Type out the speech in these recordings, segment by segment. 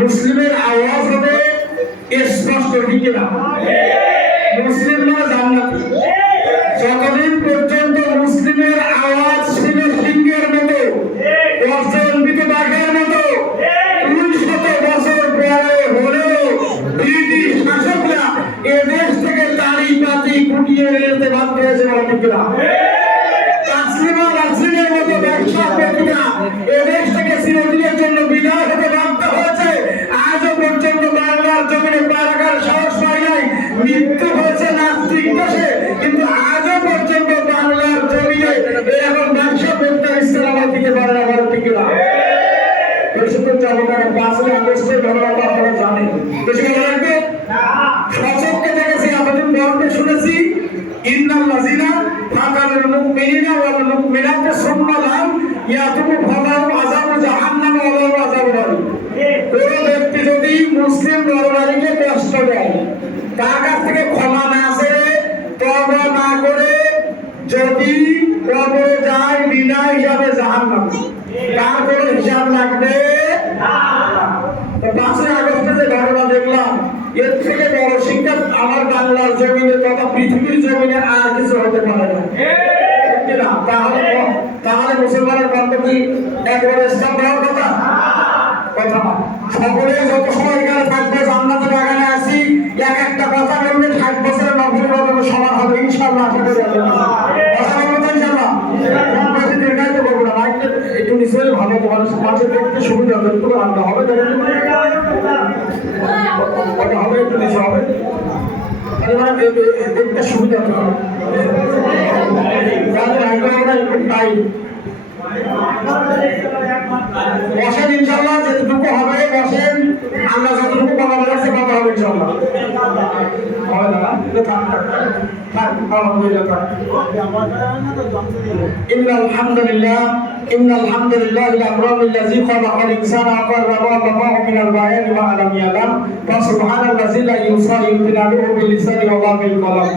মুসলিমের আওয়াজ হবে স্পষ্ট, ঠিক না? মুসলিম মানে জান্নাতি। যতদিন পর্যন্ত মুসলিমের আওয়াজ ছিল সিংহের মতো, অর্জনবিত বাঘের মতো, 200 বছর পরে হলেও ব্রিটিশ শাসকরা এ দেশ থেকে দাড়ি পাতি কুটিয়ে নিতে বাধ্য হয়েছে, ঠিক না? এদেশ থেকে চিরদিনের জন্য বিদায় হতে বাধ্য হয়েছে। আজও পর্যন্ত বাংলার জমিনে পা রাখার সাহস পায় নাই। মৃত্যু হয়েছে নাস্তিক দেশে, কিন্তু আজও পর্যন্ত বাংলার জমিনে এরকম ব্যবসা করতে ইসলাম দিতে পারে না, বলে ঠিক না? পাঁচই আগস্টের ঘটনাটা আপনারা জানেন, বেশি ভালো লাগবে। সচক্ষে দেখেছি, এতদিন গল্পে শুনেছি, ইন্নাল্লাযিনা ফাতানুল মুমিনিনা ওয়াল মুমিনাতি সুম্মা লাম ইয়াতুবু ফালাহুম আযাবু জাহান্নাম ওয়া লাহুম আযাবুন আলীম। কোন ব্যক্তি যদি মুসলিম নরনারীকে কষ্ট দেয়, তার কাছ থেকে ক্ষমা না চেয়ে, তওবা না করে যদি কবরে যায়, বিনা হিসাবে জাহান্নাম, তার কোনো হিসাব লাগবে না। 5ই আগস্টে যে ঘটনা দেখলাম, এর থেকে বড় শিক্ষা আমার বাংলার জমিনে তথা পৃথিবীর জমিনে আর কিছু হতে পারে না। তাহলে মুসলমানের বন্ধ কি একবারে ইসলাম দেওয়ার কথা? সকলে যত সময় এখানে থাকবে, জান্নাতে বাগানে আসি, এক একটা কথা বললে 60 বছরের নবীর বদলে সমান হবে ইনশাআল্লাহ। আশা করি দীর্ঘায়িত করবো না, একটু নিশ্চয়ই ভালো, তোমার মানুষের দেখতে সুবিধা হবে, একটু রান্না হবে, হবে একটু নিচে হবে, দেখতে সুবিধা হবে। বসেন ইনশাআল্লাহ, যেটুকু হবে বসেন, আমরা যতটুকু কথা বলেছি কথা হবে ইনশাআল্লাহ। হবে না? ইন্নাল হামদুলিল্লাহ আল-আকরামিল্লাযী খালাকাল ইনসানা ওয়া রাফা'াহু মিনাল বায়ানি মা লাম ইয়ালাম ওয়া সুবহানাল্লাযী লা ইউসা'u বিনাহু বিল লিসানি ওয়া লা বিল কলম।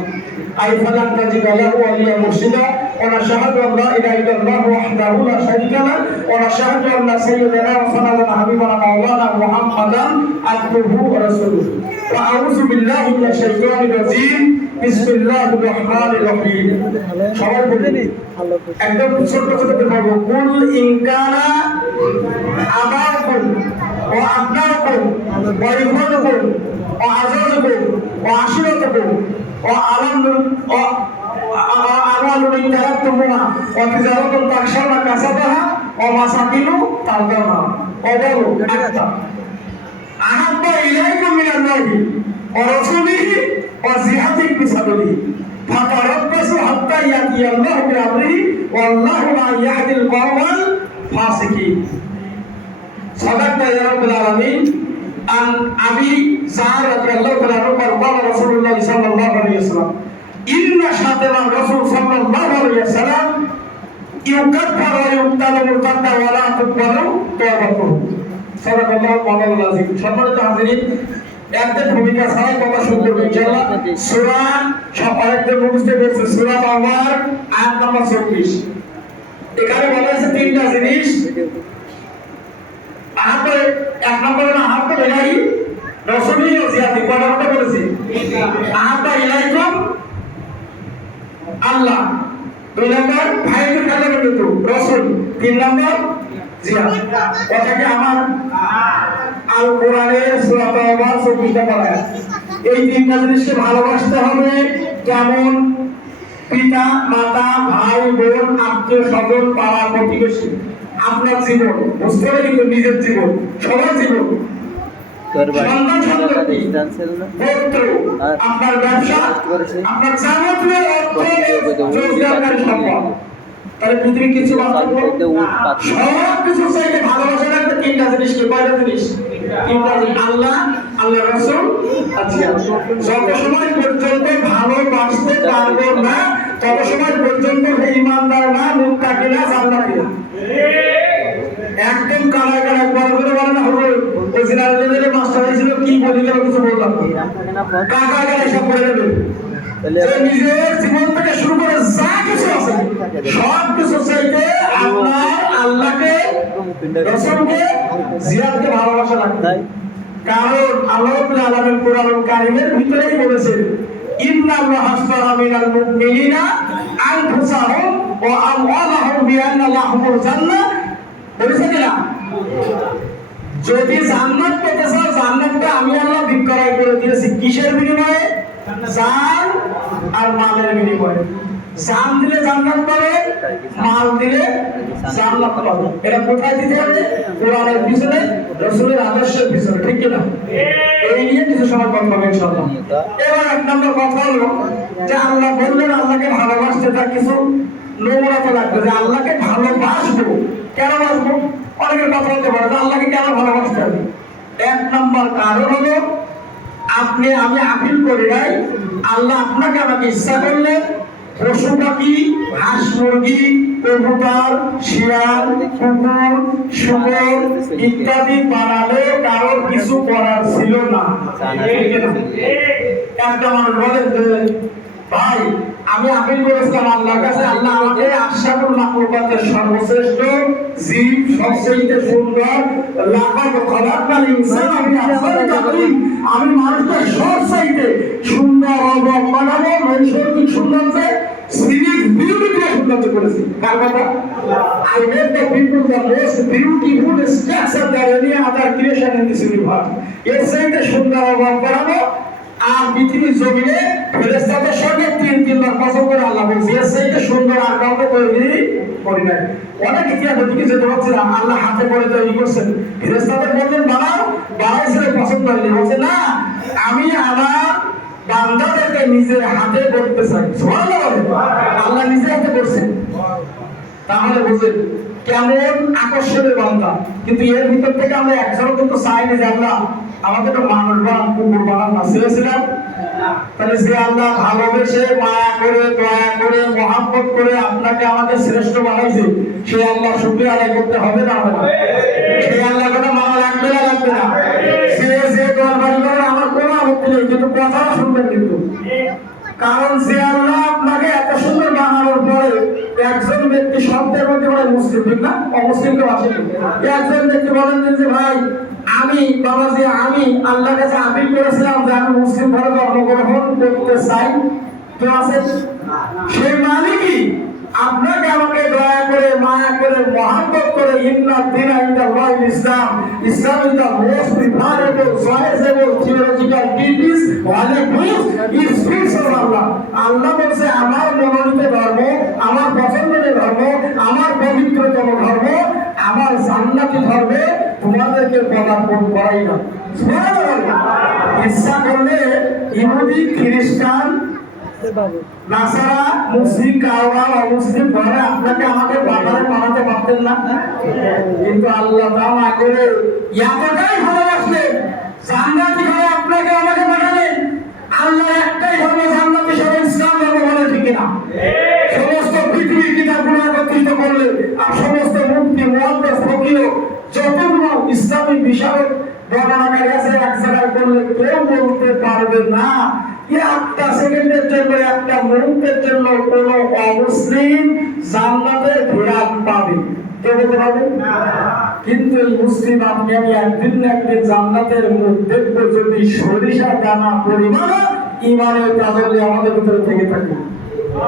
أي فلن تجد له وليا مرشدا ونشهد أن لا إله إلا الله وحده لا شريك له ونشهد أن سيدنا وسندنا حبيبنا مولانا محمدا عبده ورسوله وأعوذ بالله من الشيطان الرجيم بسم الله الرحمن الرحيم. সবাই বলেন একদম ছোট ছোট করে বলবো, কুল ইন কানা আবাকুম ওয়া আবনাউকুম ওয়া ইখওয়ানুকুম ওয়া আযওয়াজুকুম ওয়া আশিরাতুকুম وأعمال تركتموها وتجارة تخشون كسبها ومساكن ترضونها وبر أكثر أحب إليكم من الله ورسوله وجهاد في سبيله فتربصوا حتى يأتي الله بأمره والله لا يهدي القوم الفاسقين. صدقت يا رب العالمين. عن أبي سعد رضي الله عنه قال رسول الله صلى الله عليه وسلم إن شاتم الرسول صلى الله عليه وسلم يكفر ويقتل مرتدا ولا تقبل توبته. صدق الله مولانا العظيم. সম্মানিত হাজিরিন, একদম ভূমিকা ছাড়াই কথা শুরু করব ইনশাআল্লাহ। সূরা সবাইকে মুখস্থ করছে, সূরা আওয়ার আয়াত নাম্বার 24। এখানে বলা হয়েছে তিনটা জিনিস। এক নম্বরে আহাব্বা ইলাইহি রাসূলি ওয়া জিয়াদি, কয়টা কথা বলেছি? আহাব্বা ইলাইকুম আল্লাহ, 2 নম্বর ভাইকে কাছে বলতো রাসূল, 3 নম্বর জিয়াদ। কথা কি আমার আল কোরআনের সূরা তাওবা 24 নম্বর আয়াত। এই তিনটা জিনিসকে ভালোবাসতে হবে। যেমন পিতা মাতা ভাই বোন আত্মীয় স্বজন পাড়া প্রতিবেশী, আপনার জীবন বুঝতে হবে, কিন্তু নিজের জীবন, সবার জীবন, সন্তান সন্ততি, পুত্র, আপনার ব্যবসা, আপনার যাবতীয় অর্থ রোজগারকারী সম্পদ, তাহলে পৃথিবীর কিছু সব কিছু চাইতে ভালোবাসা রাখতে তিনটা জিনিস। কয়টা জিনিস? তিনটা জিনিস। আল্লাহ, আল্লাহ রাসূল, আচ্ছা। যত সময় পর্যন্ত ভালোবাসতে পারবো না, তত সময় পর্যন্ত ঈমানদার না, মুত্তাকি না, জান্নাতি না। একদম কালা কালা বড় করে বলে না, হলো ওই জিনারের মাস্টার হয়েছিল, কি বলি গেল কিছু বললাম কাকা কালা সব করে দেবে। নিজের জীবন থেকে শুরু করে যা কিছু আছে সব কিছু চাইতে আপনার রাসূলকে জিয়ারতকে ভালোবাসা লাগবে। কারণ আল্লাহ রাব্বুল আলামিন কোরআনুল কারীমের ভিতরেই বলেছেন ইন্নাল্লাহা আশতারা মিনাল মুমিনিনা আনফুসাহুম ওয়া আমওয়ালাহুম বিআন্না লাহুমুল জান্নাহ। বলেছেন না, যদি জান্নাত পেতে চাও জান্নাতটা আমি আল্লাহ বিক্রয় করে দিয়েছি কিসের বিনিময়ে? জান আর মালের বিনিময়ে। জান দিলে জান্নাত পাবে, মাল দিলে জান্নাত পাবে। এটা কোথায় দিতে হবে? কোরআনের পিছনে, রাসূলের আদর্শের পিছনে, ঠিক কি না? এই নিয়ে কিছু সময় কথা বলবো ইনশাআল্লাহ। এবার এক নম্বর কথা হলো যে আল্লাহ বললেন আল্লাহকে ভালোবাসতে তার কিছু নমুনা লাগবে যে আল্লাহকে ভালোবাসবো। কেন বাসবো? অনেকের কথা হতে পারে যে আল্লাহকে কেন ভালোবাসতে হবে। এক নম্বর কারণ হলো আমি আপিল করি নাই, আল্লাহ আপনাকে আমাকে ইচ্ছা করলে পশু পাখি, হাঁস মুরগি, কবুতর, শিয়াল, কুকুর, শুয়োর ইত্যাদি বানালে কারোর কিছু করার ছিল না। একটা মানুষ বলেন যে ভাই আমি আপিল করেছিলাম আল্লাহর কাছে, আল্লাহ আমাকে আশরাফুল মাখলুকাতের সর্বশ্রেষ্ঠ জীব, সবচেয়ে সুন্দর লাকাত খলাকাল ইনসান আমি আহসানি তাকওয়িম, আমি মানুষকে সবচেয়ে সুন্দর অবয়ব বানাবো, নৈসর্গিক সৌন্দর্যে সিনিক বিউটি দিয়ে সৌন্দর্য করেছি। কার কথা? I made the people the most beautiful structure that any other creation in this universe. এর চাইতে সুন্দর অবয়ব বানাবো। আর পৃথিবীর জমিনে ফেরেশতাদের সঙ্গে তিনবার কসম করে আল্লাহ বলছে এর চাইতে সুন্দর আর কাউকে তৈরি করি নাই। অনেক ইতিহাস ওদিকে যেতে হচ্ছে না, আল্লাহ হাতে করে তৈরি করছেন। ফেরেশতাদের বললেন বানাও, বানাইছিলেন পছন্দ হয়নি, বলছে না আমি আমার বান্দাদেরকে নিজের হাতে করতে চাই। সুবহানাল্লাহ, আল্লাহ নিজের হাতে করছেন। তাহলে বুঝেন কেমন আকর্ষণীয় বান্দা। কিন্তু এর ভিতর থেকে আমরা একজনও কিন্তু চাইনি যে আল্লাহ আমাদের তো মানুষ বানান, কুকুর বানান না, চেয়েছিলাম। তাহলে যে আল্লাহ ভালোবেসে মায়া করে দয়া করে মহব্বত করে আপনাকে আমাদের শ্রেষ্ঠ বানাইছে, সেই আল্লাহ শুকরিয়া আদায় করতে হবে না? হবে না? সেই আল্লাহ কথা মানা লাগবে না? লাগবে না? যে দরবারি করে আমার কোনো আপত্তি নেই, কিন্তু কথা শুনবেন কিন্তু। কারণ যে আল্লাহ আপনাকে এত সুন্দর বানানোর পরে একজন ব্যক্তি শব্দের মধ্যে বলে মুসলিম, ঠিক না? অমুসলিমকে বাসেন। একজন ব্যক্তি বলেন যে ভাই আমি বাবাজি আমি আল্লাহর কাছে আপিল করেছিলাম যে আমি মুসলিম ঘরে জন্মগ্রহণ করতে চাই, তো আছে সেই মালিকই আপনাকে আমাকে দয়া করে মায়া করে মহব্বত করে ইন্না দিনা ইনদাল্লাহিল ইসলাম, Islam is the most preferable choiceable theological ডিটিস ওয়ালিকুস ইজ ফিক্স অফ আল্লাহ। আল্লাহ বলছে আমার মনোনীত ধর্ম, আমার পছন্দের ধর্ম, আমার পবিত্রতম ধর্ম, আমার জান্নাতি ধর্মে তোমাদেরকে পদার্পণ করাই না। সুবহানাল্লাহ। ইচ্ছা করলে ইহুদি, খ্রিস্টান, নাসারা, মুসলিম, কাওয়া, অমুসলিম ঘরে আপনাকে আমাকে বাজারে বানাতে পারতেন না? কিন্তু আল্লাহ তাআলা করে এতটাই ভালোবাসলেন জান্নাতি ঘরে আপনাকে আমাকে পাঠালেন। আল্লাহ একটাই ধর্ম জান্নাতি, সেটা ইসলাম ধর্ম, বলে ঠিক না? সমস্ত পৃথিবীর কিতাবগুলো একত্রিত করলে আর সমস্ত মুফতি মুহাদ্দিস ফকিহ যতগুলো ইসলামী বিষয়ক বর্ণনাকারী আছে এক জায়গায় করলে কেউ বলতে পারবে না একটা সেকেন্ডের জন্য, একটা মুহূর্তের জন্য কোন অমুসলিম জান্নাতের ঘোরাক পাবে। কেউ বলতে পারবে? কিন্তু এই মুসলিম আপনি আমি একদিন না একদিন জান্নাতের মুখ দেখবো যদি সরিষা দানা পরিমাণ ইমানের তাজল্য আমাদের ভিতরে থেকে থাকে।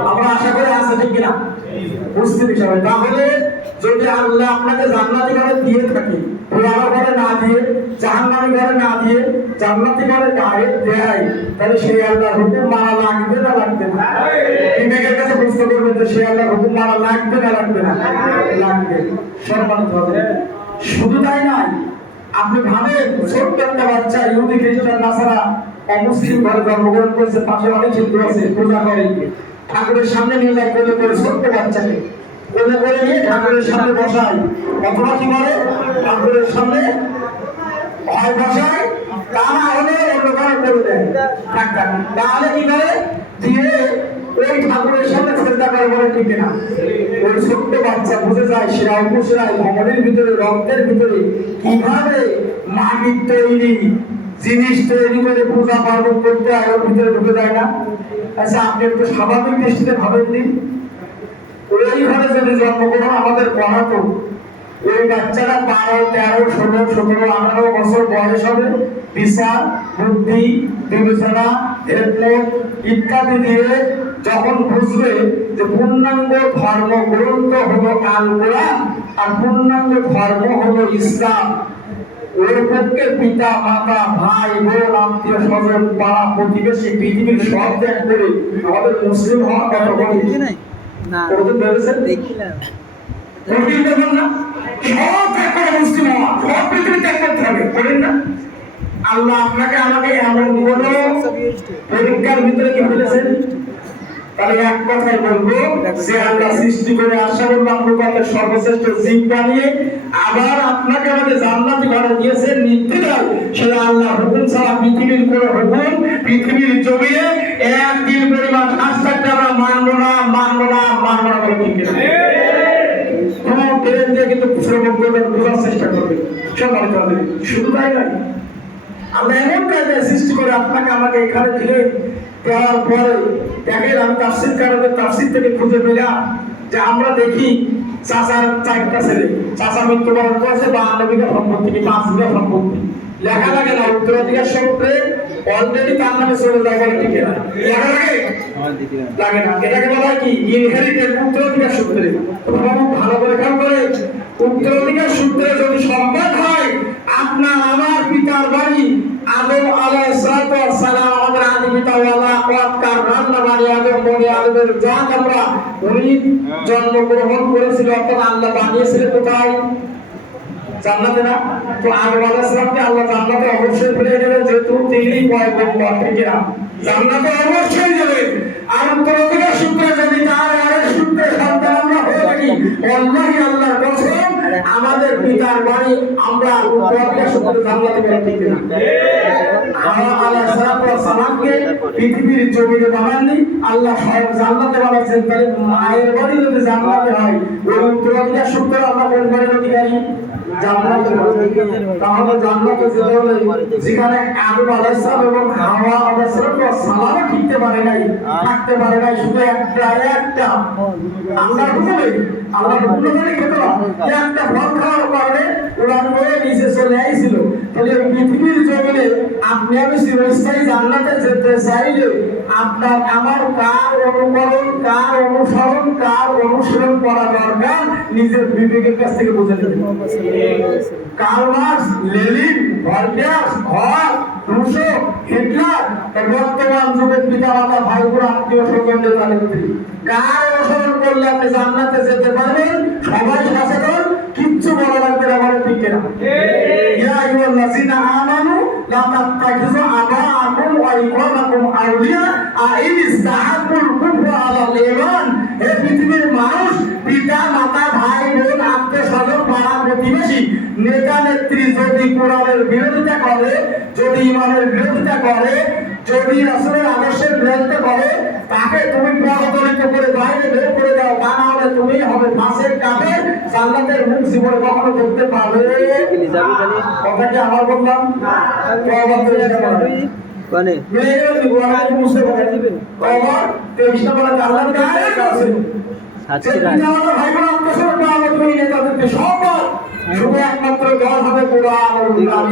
আমরা আশা করি আছে, ঠিক কিনা? মুসলিম হিসাবে তাহলে যদি আল্লাহ আপনাকে জান্নাতি ঘরে দিয়ে থাকে, পোড়ানো ঘরে না দিয়ে, জাহান্নামী ঘরে না দিয়ে জান্নাতি ঘরে ডাইরেক্ট দেয়, তাহলে সেই আল্লাহর হুকুম মানা লাগবে না লাগবে না? বিবেকের কাছে প্রশ্ন করবেন যে সেই আল্লাহর হুকুম মানা লাগবে না লাগবে না? লাগবে। সম্মানিত হবে। শুধু তাই নয়, আপনি ভাবেন ছোট্ট একটা বাচ্চা ইহুদি, খ্রিস্টান, নাসারা অমুসলিম ঘরে জন্মগ্রহণ করেছে, পাশে অনেক হিন্দু আছে পূজা করে, ঠাকুরের সামনে নিয়ে যায় কোলে করে, ছোট্ট বাচ্চাকে কোলে করে নিয়ে ঠাকুরের সামনে বসায়, অথবা কি করে ঠাকুরের সামনে হয় বসায়, তা না হলে অন্য কারো করে দেয় ডাক্তার, তাহলে কি করে দিয়ে ওই ঠাকুরের সামনে চিন্তা করে, বলে ঠিক না? ওই ছোট্ট বাচ্চা বুঝে যায় সেরা উপসেরায় ভবনের ভিতরে রক্তের ভিতরে কিভাবে মাটির তৈরি জিনিস তৈরি করে পূজা পার্বণ করতে হয়, ওর ভিতরে ঢুকে যায় না? আচ্ছা আপনি একটু স্বাভাবিক দৃষ্টিতে ভাবেন দিন, ওই ঘরে যদি জন্মগ্রহণ আমাদের পড়াতো, ওই বাচ্চারা 12, 13, 16, 17, 18 বছর বয়স হবে, বিচার, বুদ্ধি, বিবেচনা, হেডলাইট ইত্যাদি দিয়ে যখন বুঝবে যে পূর্ণাঙ্গ ধর্ম গ্রন্থ হলো আল কোরআন আর পূর্ণাঙ্গ ধর্ম হলো ইসলাম, ওর পক্ষে পিতা মাতা ভাই বোন আত্মীয় স্বজন পাড়া প্রতিবেশী পৃথিবীর সব ত্যাগ করে আমাদের মুসলিম হওয়ার কথা বলি না, ভেবেছেন না সব ত্যাগ করে মুসলিম হওয়া, সব পৃথিবী ত্যাগ করতে হবে, বলেন না? আল্লাহ আপনাকে আমাকে এমন কোন পরীক্ষার ভিতরে কি বলেছেন? তাহলে এক কথাই বলবো যে আল্লাহ সৃষ্টি করে আশরাফুল মাখলুকাতের সর্বশ্রেষ্ঠ জীব বানিয়ে আবার আপনাকে আমাদের জান্নাতি ঘরে দিয়েছেন নির্দ্বিধায়, সেটা আল্লাহ হুকুম ছাড়া পৃথিবীর কোনো হুকুম পৃথিবীর জমিয়ে এক দিন পরিমাণ হাসপাতাল আমরা মানবো না বলে ঠিক না। কোনো ট্রেন দিয়ে কিন্তু শ্রবণ করবেন, বোঝার চেষ্টা করবেন, সম্মানিত হবে। শুধু তাই নয়, আল্লাহ এমন কায়দায় সৃষ্টি করে আপনাকে আমাকে এখানে দিলে দেওয়ার পরে দেখেন, আমি তাফসীরকারদের তাফসীর থেকে খুঁজে পেলাম যে আমরা দেখি চাচার 4টা ছেলে, চাচা মৃত্যুবরণ করেছে 52 বিঘা সম্পত্তি, 5 বিঘা সম্পত্তি, লেখা লাগে না উত্তরাধিকার সূত্রে অলরেডি তার নামে চলে যায়, ঠিক না? লেখা লাগে না, এটাকে বলা হয় কি ইনহেরিটেড, উত্তরাধিকার সূত্রে। ভালো করে খেয়াল করে, উত্তরাধিকার সূত্রে যদি সম্পদ হয় আপনার আমার পিতার বাড়ি আদম আলাইহিস সালাম, আমাদের আদি পিতা ওয়ালা ওয়াক্কার রান্না বাড়ি আদম বনি আদমের জাত আমরা উনি জন্মগ্রহণ করেছিল, অর্থাৎ আল্লাহ বানিয়েছিলেন কোথায়? জান্নাতে না? তো আদম আলাইহিস সালামকে আল্লাহ জান্নাতে অবশ্যই ফেলে দেবেন, যেহেতু তিনি পয়গম্বর, ঠিক না? জান্নাতে অবশ্যই যাবেন। আর উত্তরাধিকার সূত্রে যদি তার আরেক সূত্রে সন্তান আমরা হয়ে থাকি, আল্লাহই আল্লাহর কসম আমাদের পিতার বাড়ি আমরা উত্তরাধিকার সূত্রে জান্নাতে পেয়ে, ঠিক না? হাওয়া আলাইহিস সালামকে পৃথিবীর জমিনে বানাননি, আল্লাহ স্বয়ং জান্নাতে বানাইছেন। তাহলে মায়ের বাড়ি যদি জান্নাতে হয়, ওই উত্তরাধিকার সূত্রে আমরা কোন বাড়ির অধিকারী? জান্নাতে। তাহলে জান্নাতে যেতে হলে যেখানে আদম আলাইহিস সালাম এবং হাওয়া আলাইহিস সালাম থাকতে পারে নাই, শুধু একটা আল্লাহর হুকুমে, আল্লাহর হুকুমে খেতে একটা ফল খাওয়ার কারণে ওরা করে নিচে চলে আইছিল। তাহলে পৃথিবীর জমিনে আপনি আমি চিরস্থায়ী জান্নাতে যেতে চাইলে আপনার আমার কার অনুকরণ, কার অনুসরণ, কার অনুসরণ করা দরকার নিজের বিবেকের কাছ থেকে বুঝে নেবেন। কার্ল মার্কস, লেনিন, ভলটায়ার, হল, রুশো, হিটলার, বর্তমান যুগের পিতামাতা ভাই বোন আত্মীয় স্বজন নেতা নেত্রী কার অনুসরণ করলে আপনি জান্নাতে যেতে পারবেন? সবাই সচেতন, কিচ্ছু বলা লাগবে না, বলে ঠিক না? ইয়া আইয়ুহাল্লাযীনা আমানু লা তাত্তাখিযু আবাআকুম ওয়া ইখওয়ানাকুম আউলিয়া আইন ইসতাহাব্বুল কুফরা আলাল ঈমান। হে পৃথিবীর মানুষ, পিতা মাতা ভাই বোন আত্মীয় স্বজন পাড়া প্রতিবেশী নেতা নেত্রী যদি কোরআনের বিরোধিতা করে, যদি ইমানের বিরোধিতা করে, যদি রাসূলের আদর্শের বিরোধিতা করে, তাকে তুমি পদদলিত করে বাইরে বের করে দাও, তা না হলে তুমি হবে ফাসিক কাফের, জান্নাতের মুখ জীবনে কখনো দেখতে পাবে। কথা কি আমার বললাম? কোনে মেয়েরা জীবনে মুসে বলে দিবে কবার তেইশটা বলে আল্লাহ ডাইরেক্ট আছে আজকে রাত ভাই বোন আপনাদের পাওয়া তুমি নেতাদেরকে সব শুধু একমাত্র দল হবে কোরআন আর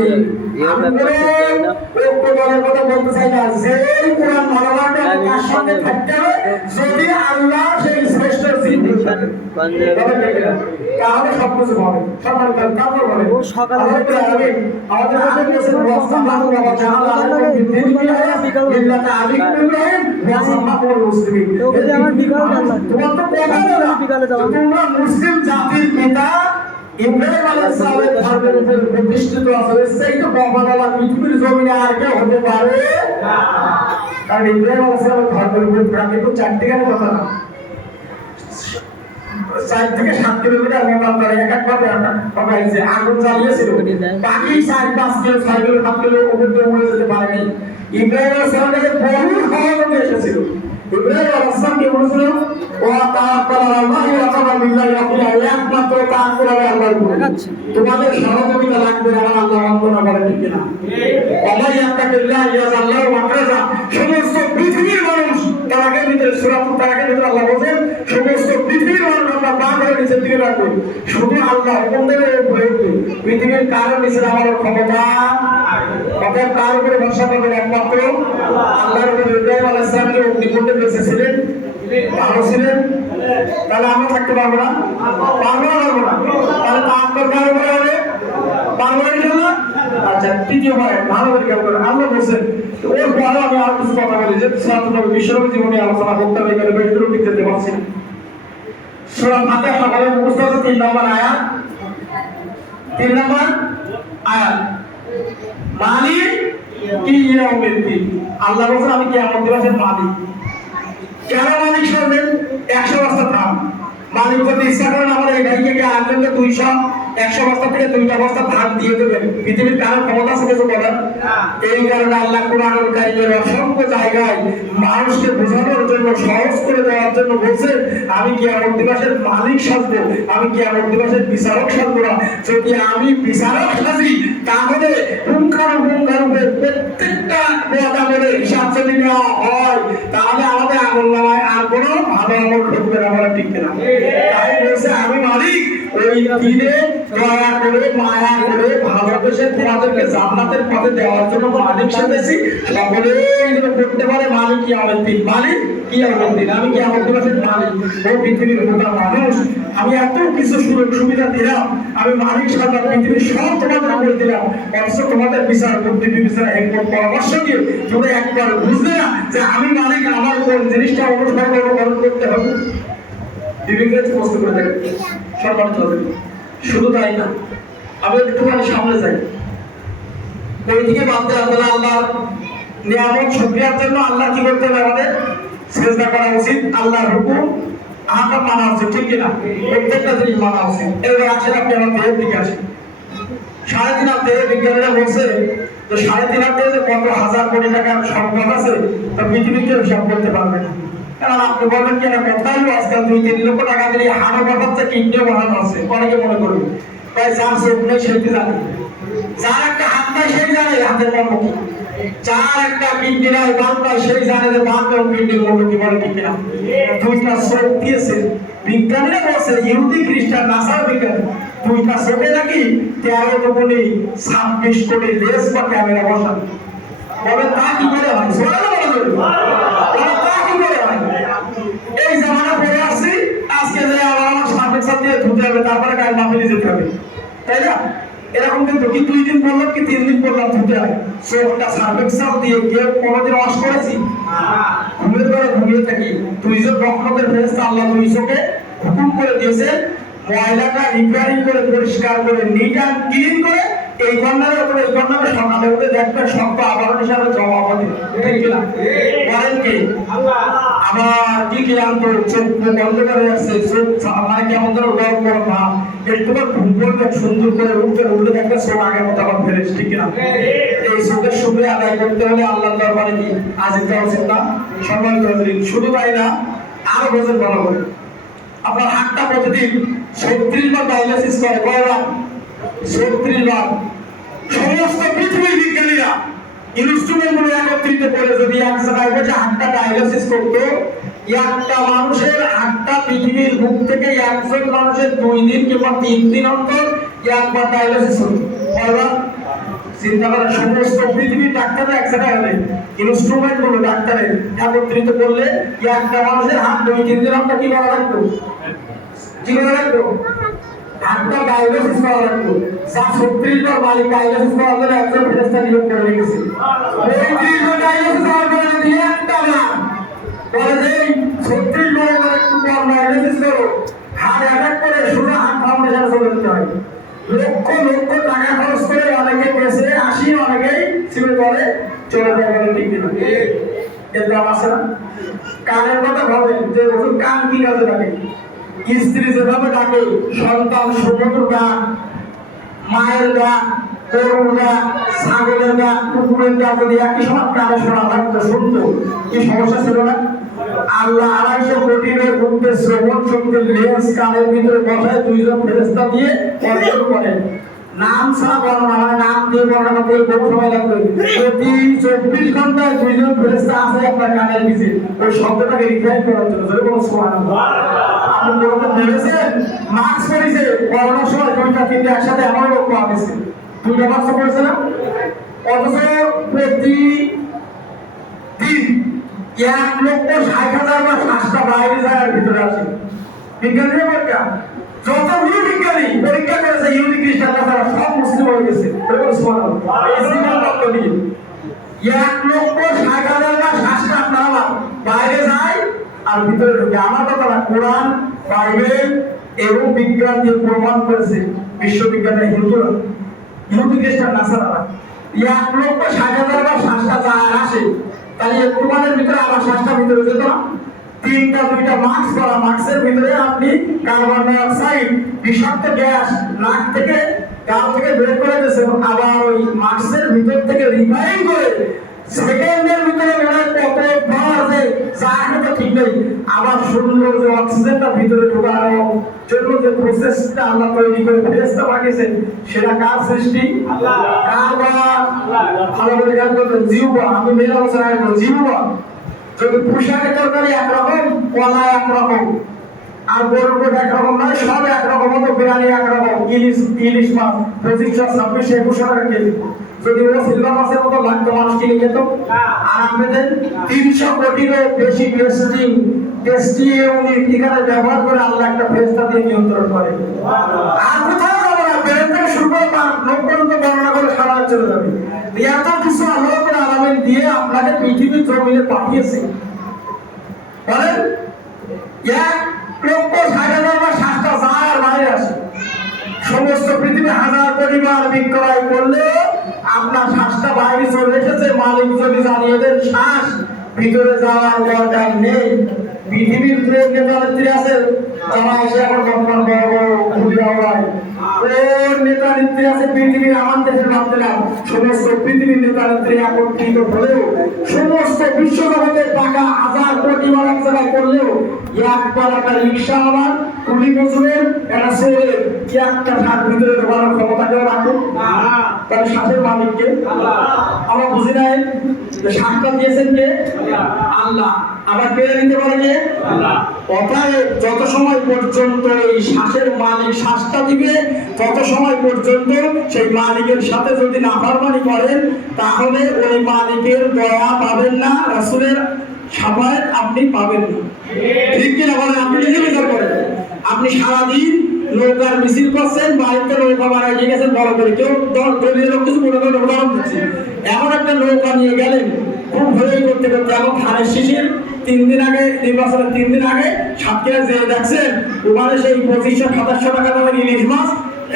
আমি দলের কথা বলতে চাই না, যে কোরআন মানবাকে তার সঙ্গে থাকতে হবে, যদি আল্লাহ সেই শ্রেষ্ঠ জিনিস তাহলে সবকিছু হবে। সবার তারপর বলে আমাদের আমাদের কাছে মুসলিম জাতির পিতা ইব্রাহিম আলাইহিস সালামের ধর্মের উপর প্রতিষ্ঠিত আছে, সেই তো বাবা পৃথিবীর জমিনে আর কেউ হতে পারে না। কারণ ইব্রাহিম আলাইহিস সালামের ধর্মের উপর প্রাকৃত 4টি গানের কথা না, 4 থেকে 7 কিলোমিটার মোটাম করে এক একভাবে পাকাইছে, আগুন জ্বালিয়েছিল, বাকি 4-5 কিলো 6 কিলো 7 কিলো উপর দিয়ে উড়ে যেতে পারেনি। ইব্রাহিম আলাইহিস সালামের বহু সহযোগী এসেছিল। ইব্রাহিম আলাইহিস সালাম কি বলেছিল? ওয়া তাআক্কাল আল্লাহি ওয়া তাআলা বিল্লাহি ওয়া একমাত্র তাআক্কুল আল্লাহর উপর, তোমাদের সহযোগিতা লাগবে না, আল্লাহ বন্দনা করে, ঠিক না? আল্লাহ ইয়াতাকিল্লাহ ইয়াজাল্লাহু মাকরাজা। সমস্ত পৃথিবীর মানুষ তারাকে ভিতরে সূরা তারাকে ভিতরে আল্লাহ বলেন সমস্ত পৃথিবীর মানুষ আমরা বাঁধ করে নিচের দিকে রাখবে, শুধু আল্লাহ হুকুম দেবে ও ভরে উঠবে। পৃথিবীর কারো নিচে আমার ক্ষমতা, অতএব কার উপরে ভরসা করবেন? একমাত্র আল্লাহর উপরে। ইব্রাহিম আলাইহিস সালামকে অগ্নিকুণ্ডে বেঁচেছিলেন, ভালো ছিলেন, তাহলে আমরা থাকতে পারবো না? পারবো না? তাহলে তাকবীর কার উপরে হবে? পারবো না? আচ্ছা, তৃতীয় হয় ভালো করে খেয়াল করেন। আল্লাহ বলছেন, ওর পরে আমি আর কিছু কথা বলি যে সাধারণ বিশ্বনবী জীবনে আলোচনা করতে হবে, এখানে বেশ দূর দিকে যেতে পারছি না। সূরা ফাতিহা সকালে মুখস্থ আছে 3 নম্বর আয়াত, 3 নম্বর আয়াত, মালিক কি ইয়াউমিদ্দিন। আল্লাহ বলছেন আমি কিয়ামত দিবসের মালিক। কেন মালিক শুনবেন? 100 বস্তা ধান মালিক যদি ইচ্ছা করেন আমাদের এই ভাইকে আনবেন 200 100 বস্তা থেকে 2টা বস্তা ধান দিয়ে দেবেন। পৃথিবীর কারো ক্ষমতা আছে কিছু বলেন? এই কারণে আল্লাহ কোরআনুল কারীমের অসংখ্য জায়গায় মানুষকে বোঝানোর জন্য, সহজ করে দেওয়ার জন্য বলছে আমি কিয়ামত দিবসের মালিক সাজবো, আমি কিয়ামত দিবসের বিচারক সাজবো না। যদি আমি বিচারক সাজি তাহলে পুঙ্খানুপুঙ্খানুরূপে প্রত্যেকটা আমলের হিসাব যদি নেওয়া হয় তাহলে আমাদের আমলনামায় আর কোনো ভালো আমল ঢুকবে না। বলা ঠিক না? তাই বলছে আমি মালিক, ওই দিনে দয়া করে মায়া করে ভালোবেসে তোমাদেরকে জান্নাতের পথে দেওয়ার জন্য মালিক সাজেছি। সকলেই যেন করতে পারে মালিক কিয়ামতের দিন, মালিক কিয়ামতের দিন, আমি কিয়ামত দিবসের মালিক। ও পৃথিবীর গোটা মানুষ, আমি এত কিছু সুযোগ সুবিধা দিলাম, আমি মালিক সাজলাম, পৃথিবীর সব তোমাদের করে দিলাম, অথচ তোমাদের বিচার বুদ্ধি বিবেচনা একমত পরামর্শ দিয়ে তোমরা একবার বুঝলে না যে আমি মালিক, আমার কোন জিনিসটা অনুসরণ করতে হবে। বিবেকের প্রশ্ন করে দেখেন সম্মানিত হবে। শুধু তাই না, আমি একটুখানি সামনে যাই, ওইদিকে বাদতে আপনারা আল্লাহর নিয়ামত শুকরিয়ার জন্য আল্লাহ কি করতে হবে? আমাদের সেজদা করা উচিত, আল্লাহর হুকুম আমরা মানা উচিত, ঠিক কিনা? প্রত্যেকটা জিনিস মানা উচিত। এবার আসেন আপনি আমার দেহের দিকে আসেন। 3.5 হাত দেহে বিজ্ঞানীরা বলছে যে 3.5 হাত দেহে যে কত হাজার কোটি টাকার সম্পদ আছে তা পৃথিবীকে হিসাব করতে পারবে না। কারণ আপনি বলবেন কি না, কোথায় আজকাল 2-3 লক্ষ টাকা দিয়ে হাড়ও বানাচ্ছে, কিডনিও বানানো আছে। অনেকে মনে করবে তাই যার চোখ নেই সেই জানে, যার একটা হাত নাই সেই জানে হাতের মর্ম কি, যার একটা কিডনি নাই বাদ নাই সেই জানে যে বাদ এবং কিডনির মর্ম কি। বলে ঠিক না? 2টা চোখ দিয়েছে বিজ্ঞানীরা, বলছে ইহুদি খ্রিস্টান নাসার বিজ্ঞানী, 2টা চোখে নাকি 13 দুগুণে 26 কোটি লেন্স বা ক্যামেরা বসানো। বলে তা কি করে হয়? এই জামানা পরে আসছি, আজকে যে আমার সার্ভিসার দিয়ে ধুতে হবে, তারপরে গায়ে মাফিলি যেতে হবে, তাই না? এরকম কিন্তু কি 2 দিন পড়লাম কি 3 দিন পড়লাম ধুতে হয়। চোখটা সার্ভিসার দিয়ে কেউ কোনোদিন ওয়াশ করেছি? ঘুমের ঘরে ঘুমিয়ে থাকি, 2 জন রহমতের ফেরেশতা আল্লাহ 2 চোখে হুকুম করে দিয়েছে ময়লাটা রিপেয়ারিং করে পরিষ্কার করে নিট অ্যান্ড ক্লিন করে এই কর্নারে উপরে এই কর্নারে সকালে উঠে দেখবেন শক্ত আবরণ হিসাবে জমা হবে, ঠিক কিনা? বলেন কি? আবার কি ক্লান্ত, চোখ বন্ধ করে আসছে, চোখ মানে কেমন যেন গরম গরম ভাব, একটুবার ঘুম করবে সুন্দর করে উঠে দেখবে চোখ আগের মতো আবার ফেরেস, ঠিক কিনা? এই চোখের শুক্রিয়া আদায় করতে হলে আল্লাহর দরবারে কি আজিজ দেওয়া উচিত না? সম্মান করে দিন। শুধু তাই না, আরো বোঝেন ভালো করে, আপনার হাতটা প্রতিদিন 36 বার ডায়ালিসিস করে, কয়বার? 36 বার। সমস্ত পৃথিবীর বিজ্ঞানীরা ইনস্ট্রুমেন্ট গুলো একত্রিত করে যদি এক জায়গায় বসে হাতটা ডায়ালিসিস করতো, একটা মানুষের হাতটা পৃথিবীর বুক থেকে একজন মানুষের 2 দিন কিংবা 3 দিন অন্তর একবার ডায়ালিসিস হতো। কয়বার? চিন্তা করেন, সমস্ত পৃথিবীর ডাক্তাররা এক জায়গায় হলে ইনস্ট্রুমেন্ট গুলো ডাক্তারের একত্রিত করলে একটা মানুষের হাত 2-3 দিন অন্তর কি করা লাগতো? কি করা লাগতো? হাতটা ডায়ালিসিস করা লাগতো। যা 36 বার মালিক ডায়ালিসিস করার জন্য একজন ফেরেশতা নিয়োগ করে রেখেছে। ওই 30 বার ডায়ালিসিস করার জন্য দিয়ে একটা না বলে যে 36 বারের পরে একটু কম ডায়ালিসিস করো, হাত অ্যাটাক করে সোজা হাত ফাউন্ডেশনে চলে যেতে হয়। লক্ষ লক্ষ টাকা খরচ করে অনেকে গেছে, আসি অনেকেই সিমে করে চলে যায়, বলে ঠিক কিনা? এর দাম আছে না? কানের কথা ভাবেন যে বছর কান কি কাজে লাগে? স্ত্রী যেভাবে ডাকে, সন্তান সমুদ্র গান, মায়ের গান, গরুর গান, ছাগলের গান, কুকুরের গান যদি একই সময় কানে শোনা লাগতো, শুনতো, কি সমস্যা ছিল না? আল্লাহ 250 কোটির মধ্যে শ্রবণ শক্তির লেন্স কানের ভিতরে বসায় 2 জন ফেরেশতা দিয়ে অর্জন করেন। নাম ছাড়া বর্ণনা, মানে নাম দিয়ে বর্ণনা করতে বহু সময় লাগবে। প্রতি 24 ঘন্টায় 2 জন ফেরেশতা আছে আপনার কানের নিচে ওই শব্দটাকে রিফাইন করার জন্য। যদি কোনো সুবহানাল্লাহ আপনি কোনোদিন ভেবেছেন মাস্ক পরেছে করোনার সময় 2টা 3টা একসাথে এমন লোক পাওয়া গেছে 2টা মাস্ক পরেছে না অথচ প্রতিদিন 1,60,000 বা 5টা বাইরে যায় আর ভিতরে আসে বিজ্ঞানীরা পরীক্ষা যতগুলো বিজ্ঞানী পরীক্ষা করেছে ইহুদি খ্রিস্টান তারা সব মুসলিম হয়ে গেছে এই জীবন তত্ত্ব নিয়ে 1,60,000 বা 5টা আপনারা বাইরে যায় আর ভিতরে ঢুকে আমার কথা না কোরআন বাইবেল এবং বিজ্ঞান দিয়ে প্রমাণ করেছে বিশ্ববিজ্ঞানের হিন্দুরা ইহুদি খ্রিস্টান নাসারারা 1,60,000 বা 5টা যায় আসে তাহলে প্রমাণের ভিতরে আমার 5টা ভিতরে যেত না 3টা 2টা মাস্ক পরা মাস্কের ভিতরে আপনি কার্বন ডাই অক্সাইড বিষাক্ত গ্যাস নাক থেকে গাল থেকে বের করে দিয়েছেন আবার ওই মাস্কের ভিতর থেকে রিফাইন করে সেকেন্ডের ভিতরে মনে হয় কত বার যে যা ঠিক নেই আবার সুন্দর যে অক্সিজেনটা ভিতরে ঢোকানো জন্য যে প্রসেসটা আল্লাহ তৈরি করে ফেরেশতা পাঠিয়েছেন সেটা কার সৃষ্টি আল্লাহ কার বা ভালো করে খেয়াল করবেন জিহ্বা আমি মেলা বছর আগে জিহ্বা যদি পোশাকের তরকারি একরকম কলা একরকম আর গরুর গোট একরকম নয় সব একরকম মতো বিরিয়ানি একরকম ইলিশ মাছ 25-26-21 টাকা কেজি যদি ও সিলভার মাছের মতো লাগতো মানুষ কিনে খেত আর আপনাদের 300 কোটিরও বেশি টেস্টি ইউনিট এখানে ব্যবহার করে আল্লাহ একটা ফেরেশতা দিয়ে নিয়ন্ত্রণ করে আর কোথাও যাবে না বেরেন থেকে শুরু করে লোক পর্যন্ত গণনা করে সারা চলে যাবে এত কিছু আল্লাহ করে আলামিন দিয়ে আপনাকে পৃথিবীর জমিনে পাঠিয়েছে বলেন 1,60,000 বা 5টা যায় আর বাইরে আসে সমস্ত পৃথিবী 1000 পরিবার বিক্রয় করলে আপনার 5টা বাইরে চলে এসেছে মালিক যদি জানিয়ে দেন শ্বাস ভিতরে যাওয়ার দরকার নেই পৃথিবীর যে নেতা-নেত্রী আছে তারা এসে এখন বর্তমান বড় বড় ভুলিয়া ওড়ায় ওর নেতা-নেত্রী আছে পৃথিবীর আমার দেশের মধ্যে না সমস্ত পৃথিবীর নেতা-নেত্রী একত্রিত হলেও সমস্ত বিশ্বজগতের টাকা 1000 কোটি বার এক জায়গায় করলেও একবার একটা রিক্সা আবার কুলি মজুরের একটা ছেলের কি একটা ঢাক ভিতরে ঢোকানোর ক্ষমতা কেউ রাখে তাহলে শ্বাসের মালিককে আমরা বুঝি নাই যে শ্বাসটা দিয়েছেন কে আল্লাহ আবার কেড়ে নিতে পারে কে আল্লাহ অতএব যত সময় পর্যন্ত এই শ্বাসের মালিক শ্বাসটা দিবে তত সময় পর্যন্ত সেই মালিকের সাথে যদি নাফরমানি করেন তাহলে ওই মালিকের দয়া পাবেন না রাসূলের শাফায়াত আপনি পাবেন না ঠিক কিনা বলেন আপনি নিজে বিচার করেন আপনি সারাদিন নৌকার মিছিল করছেন বাড়িতে নৌকা বানাই দিয়ে গেছেন বড় করে কেউ দলীয় লোক কিছু মনে করে উদাহরণ দিচ্ছি এমন একটা নৌকা নিয়ে গেলেন খুব ভয় করতে করতে এমন ধানের শিশির 3 দিন আগে নির্বাচনের 3 দিন আগে সাতক্ষীরা যে দেখছেন ওখানে সেই 2500-2700 টাকা দামের ইলিশ মাছ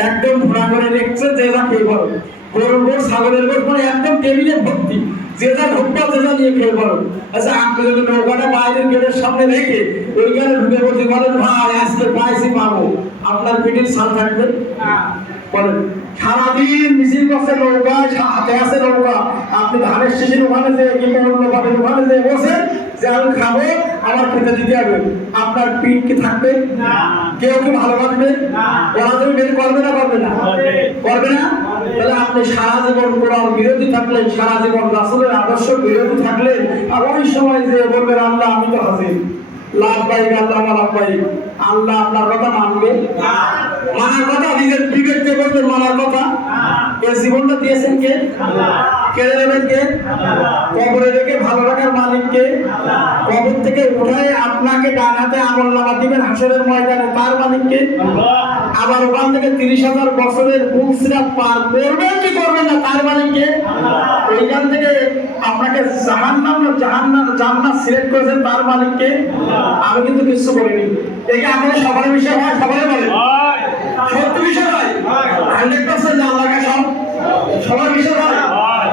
একদম ভরা করে রেখেছে যে যা খেয়ে বলো গরুর গোড় ছাগলের গোড় মানে একদম টেবিলে ভর্তি যে যা ঢোকটা যে যা নিয়ে খেয়ে বলো আচ্ছা আপনি যদি নৌকাটা বাইরের গেটের সামনে রেখে ওইখানে ঢুকে বলতে বলেন ভাই আজকে পাইছি পাবো আপনার পেটের ছাল থাকবে বলেন সারাদিন মিছিল করছে নৌকা হাতে আছে নৌকা আপনি ধানের শিশির ওখানে যে কিংবা অন্য ভাবে ওখানে যে বসেন যে আমি খাবো আমার খেতে দিতে হবে আপনার পিঠ কি থাকবে না কেউ কি ভালোবাসবে না ওরা তুমি বের করবে না করবে না করবে না তাহলে আপনি সারা জীবন কোরআন বিরোধী থাকলেন সারা জীবন রাসূলের আদর্শ বিরোধী থাকলেন আর ওই সময় যে বলবেন আল্লাহ আমি তো হাজির লাভ পাই আল্লাহ লাভ পাই আল্লাহ আপনার কথা মানবে না মানার কথা নিজের বিবেক দিয়ে বলবেন মানার কথা এই জীবনটা দিয়েছেন কে আল্লাহ কেড়ে নেবেন কে আল্লাহ কবরে রেখে ভালো রাখার মালিক কে আল্লাহ কবর থেকে উঠায় আপনাকে ডান হাতে আমলনামা দিবেন হাসরের ময়দানে তার মালিক কে আল্লাহ আবার ওখান থেকে 30,000 বছরের বুক সিরাত পার করবেন কি করবেন না তার মালিক কে আল্লাহ ওইখান থেকে আপনাকে জান্নাত সিলেক্ট করেছেন তার মালিক কে আল্লাহ আমি কিন্তু কিছু বলিনি এই যে আপনারা সবার বিষয় হয় সবাই বলেন সত্য বিষয় হয় 100% আল্লাহকে সবার বিষয় হয়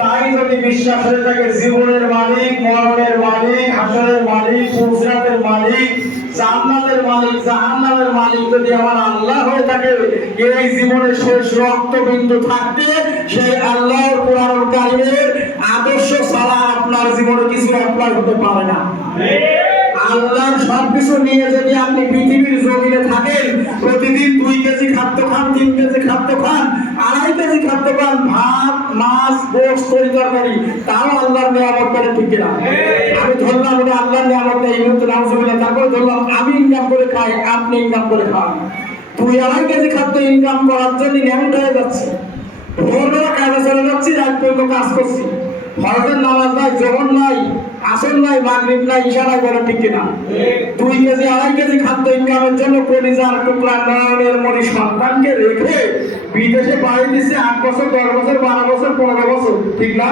তাই যদি বিশ্বাস হয়ে থাকে জীবনের মালিক মরণের মালিক হাসরের মালিক ফুরসাতের মালিক জান্নাতের মালিক জাহান্নামের মালিক যদি আমার আল্লাহ হয়ে থাকে এই জীবনের শেষ রক্তবিন্দু থাকতে সেই আল্লাহর কোরআনুল কারীমের আদর্শ ছাড়া আপনার জীবনে কিছু অ্যাপ্লাই হতে পারে না আল্লাহর সবকিছু নিয়ে যদি আপনি পৃথিবীর জমিনে থাকেন প্রতিদিন 2 কেজি খাদ্য খান 3 কেজি খাদ্য খান 2.5 কেজি খাদ্য খান ভাত মাছ গোশত তরকারি তাও আল্লাহর নিয়ামত করে ঠিক না আমি ধরলাম ওটা আল্লাহর নিয়ামত এই মুহূর্তে নাউজুবিল্লাহ, তারপরে ধরলাম আমি ইনকাম করে খাই, আপনি ইনকাম করে খান। 2-2.5 কেজি খাদ্য ইনকাম করার জন্য ন্যাংট হয়ে যাচ্ছে। ভোরবেলা কাজে চলে যাচ্ছি, রাত পর্যন্ত কাজ করছি, ফরজের নামাজ নাই, জোহর নাই, আসর নাই, মাগরিব নাই, ইশা নাই, বলে ঠিক কিনা? 2 কেজি 2.5 কেজি খাদ্য ইনকামের জন্য কলিজার টুকরা নয়নের মণি সন্তানকে রেখে বিদেশে বাড়ি দিচ্ছে 8 বছর, 10 বছর, 12 বছর, 15 বছর, ঠিক না?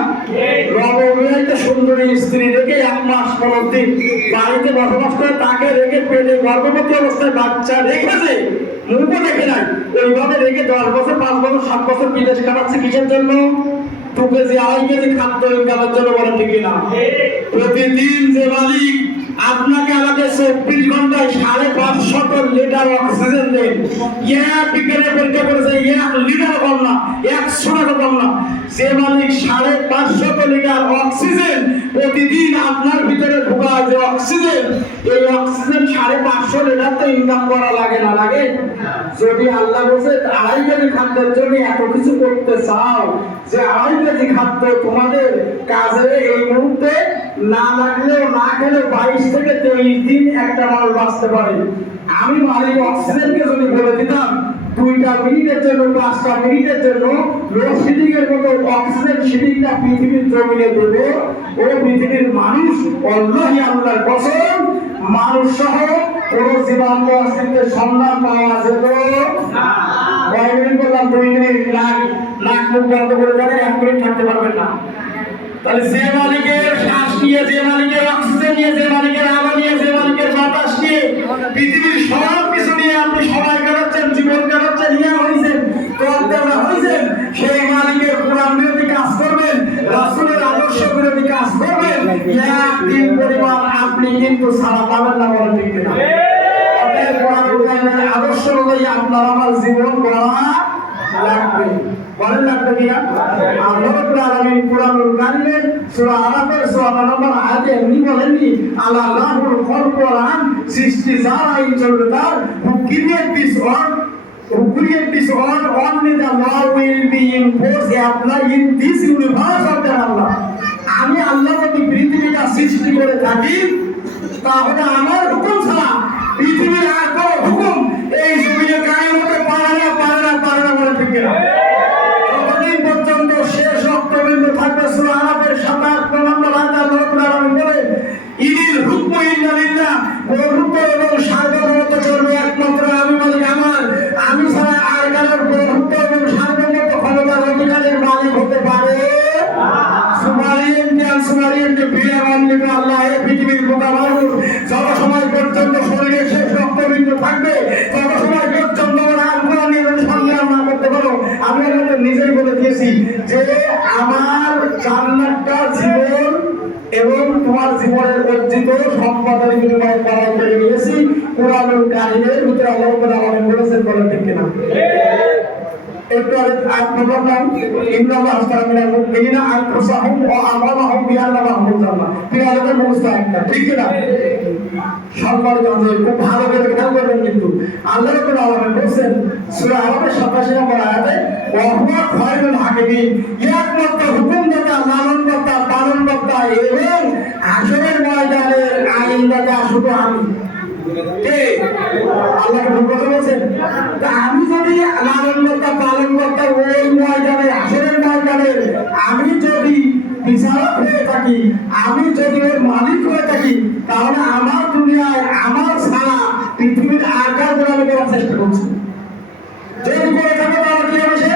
নববিবাহিত সুন্দরী স্ত্রী রেখে 1 মাস 15 দিন বাড়িতে বসবাস করে তাকে রেখে পেটে গর্ভবতী অবস্থায় বাচ্চা রেখেছে, মুখও দেখে নাই, ওইভাবে রেখে 10 বছর, 5 বছর, 7 বছর বিদেশ কাটাচ্ছে কিসের জন্য? 2 কেজি 2.5 কেজি খাদ্য ইনকামের জন্য, বলে ঠিক কিনা? প্রতিদিন যে মালিক আপনাকে আমাকে 24 ঘন্টায় 550 লিটার অক্সিজেন দেন, বিজ্ঞানের পরীক্ষা করেছে 1 লিটার কম না, 100 টাকা কম না, যে মালিক 550 লিটার অক্সিজেন প্রতিদিন আপনার ভিতরে ঢোকায়, যে অক্সিজেন, এই অক্সিজেন 550 লিটার তো ইনকাম করা লাগে না? লাগে। যদি আল্লাহ বলছে 2.5 কেজি খাদ্যের জন্য এত কিছু করতে চাও, যে 2.5 কেজি খাদ্য তোমাদের কাজে এই মুহূর্তে না লাগলেও না খেলেও 22 থেকে 23 দিন একটা মানুষ বাঁচতে পারে। আমি মালিক অক্সিজেনকে যদি বলে দিতাম 2টা মিনিটের জন্য, 5টা মিনিটের জন্য লোডশেডিং এর মতো অক্সিজেন শিডিংটা পৃথিবীর জমিনে দেবে, ও পৃথিবীর মানুষ আল্লাহি আল্লাহর কসম মানুষ সহ কোন জীবাত্ম অস্তিত্বের সন্ধান পাওয়া যেত না। কয় মিনিট বললাম? 2 মিনিট। নাক মুখ বন্ধ করে যাবেন, 1 মিনিট থাকতে পারবেন না। তাহলে যে মালিকের শ্বাস নিয়ে, যে মালিকের অক্সিজেন নিয়ে, যে মালিকের আলো নিয়ে, যে মালিকের বাতাস নিয়ে, পৃথিবীর সব কিছু নিয়ে আপনি সময় কাটাচ্ছেন, জীবন কাটাচ্ছেন, ইয়া হয়েছেন, তোয়াক্কালা হয়েছেন, সেই মালিকের কোরআন বিরোধী কাজ করবেন, রাসূলের আদর্শ বিরোধী কাজ করবেন, একদিন পরিমাণ আপনি কিন্তু ছাড়া পাবেন না, বলে ঠিক কিনা? আপনার কোরআনুল কারীমের আদর্শ অনুযায়ী আপনার আমার জীবন গড়া লাগবে, বলেন লাগবে কিনা? আল্লাহ রাব্বুল আলামিন কোরআনুল কারীমের সূরা আরাফের 54 নম্বর আয়াতে এমনি বলেননি, আল্লাহুল কোরআন সৃষ্টি যারা ইনশাআল্লাহ তার who create this world only the law will be imposed apply in this universe of the Allah. আমি আল্লাহ যদি পৃথিবীটা সৃষ্টি করে থাকি, তাহলে আমার হুকুম ছাড়া পৃথিবীর আর কোনো হুকুম এই জমিনে কায়েম হতে পারে না, পারে না, পারে না, বলে ঠিক কিনা? ততদিন পর্যন্ত শেষ রক্তবিন্দু থাকবে। সূরা আরাফের 27 নম্বর আয়াতে আল্লাহ রাব্বুল আলামিন বলেন, ইনিল হুকমু ইল্লা লিল্লাহ, প্রভুত্ব এবং সার্বভৌমত্ব চলবে একমাত্র আমি মালিক আমার, আমি ছাড়া আর কারোর প্রভুত্ব এবং সার্বভৌমত্ব ক্ষমতার অধিকারের মালিক হতে পারে না। সুমারিয়ানকে বিয়ে মানলে আল্লাহ এই পৃথিবীর বোকা মানুষ যত সময় পর্যন্ত শরীরে শেষ রক্তবিন্দু থাকবে, তত সময় পর্যন্ত আল-কোরআন নিয়ে সংগ্রাম না করতে পারো। আমি আপনাদের নিজেই বলে দিয়েছি যে আমার জান্নাতটা জীবন এবং তোমার জীবনের অর্জিত সম্পদের বিনিময়ে করাই করে নিয়েছি। কোরআনুল কারীমের ভিতরে আল্লাহ রাব্বুল আলামিন বলেছেন, বলে ঠিক কিনা? একটু আয়াত বললাম, ইন্নাল্লাহ আশতারা মিনাল মুমিনিনা আনফুসাহুম ওয়া আমওয়ালাহুম বিআন্না লাহুমুল জান্নাহ। ফিরাউনের মুস্তা একটা, ঠিক কিনা? সম্মানিত আছেন, খুব ভালো করে খেয়াল করবেন কিন্তু আল্লাহ রাব্বুল আলামিন বলেন সূরা আরাফের 87 নম্বর আয়াতে, ওয়া হুয়া খায়রুল হাকিমিন, একমাত্র হুকুমদাতা, লালনকর্তা, পালনকর্তা এবং হাসরের ময়দানের আইনদাতা শুধু আমি। আল্লাহকে ভুল বলেছেন? আমি যদি লালনকর্তা, পালনকর্তা, ওই ময়দানে, হাসরের ময়দানে আমি যদি বিচারক হয়ে থাকি, আমি যদি ওর মালিক হয়ে থাকি, তাহলে আমার দুনিয়ায় আমার ছাড়া পৃথিবীর আর কাউকে আমি করার চেষ্টা করছি। যদি করে থাকে তাহলে কি হবে? সে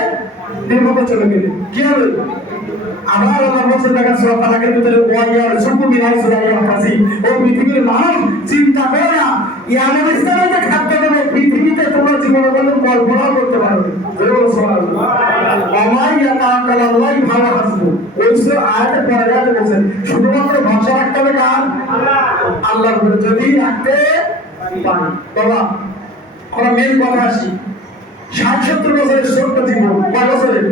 বিপদে চলে গেলে কি হবে? আবার আল্লাহ বলছেন, দেখেন সূরা ফালাকের ভিতরে, ওয়াইয়ার সুকু মিনাল সুরাইয়াল কাসি, ও পৃথিবীর মানুষ চিন্তা করে না এমন স্থানে যে খাদ্য দেবে পৃথিবীতে তোমরা জীবনে কোনো কল্পনা করতে পারবে। সুবহানাল্লাহ। ওয়ামাই ইয়াতাওয়াক্কাল আলাল্লাহি ফাহুয়া হাসবুহ। ওই সূরা আয়াতের পরে আয়াতে বলেছেন শুধুমাত্র ভরসা রাখতে হবে কার? আল্লাহর উপরে। যদি রাখতে পারি, বাবা আমরা মেন কথা আসি, 60-70 বছরের ছোট্ট জীবন, কয় বছরের?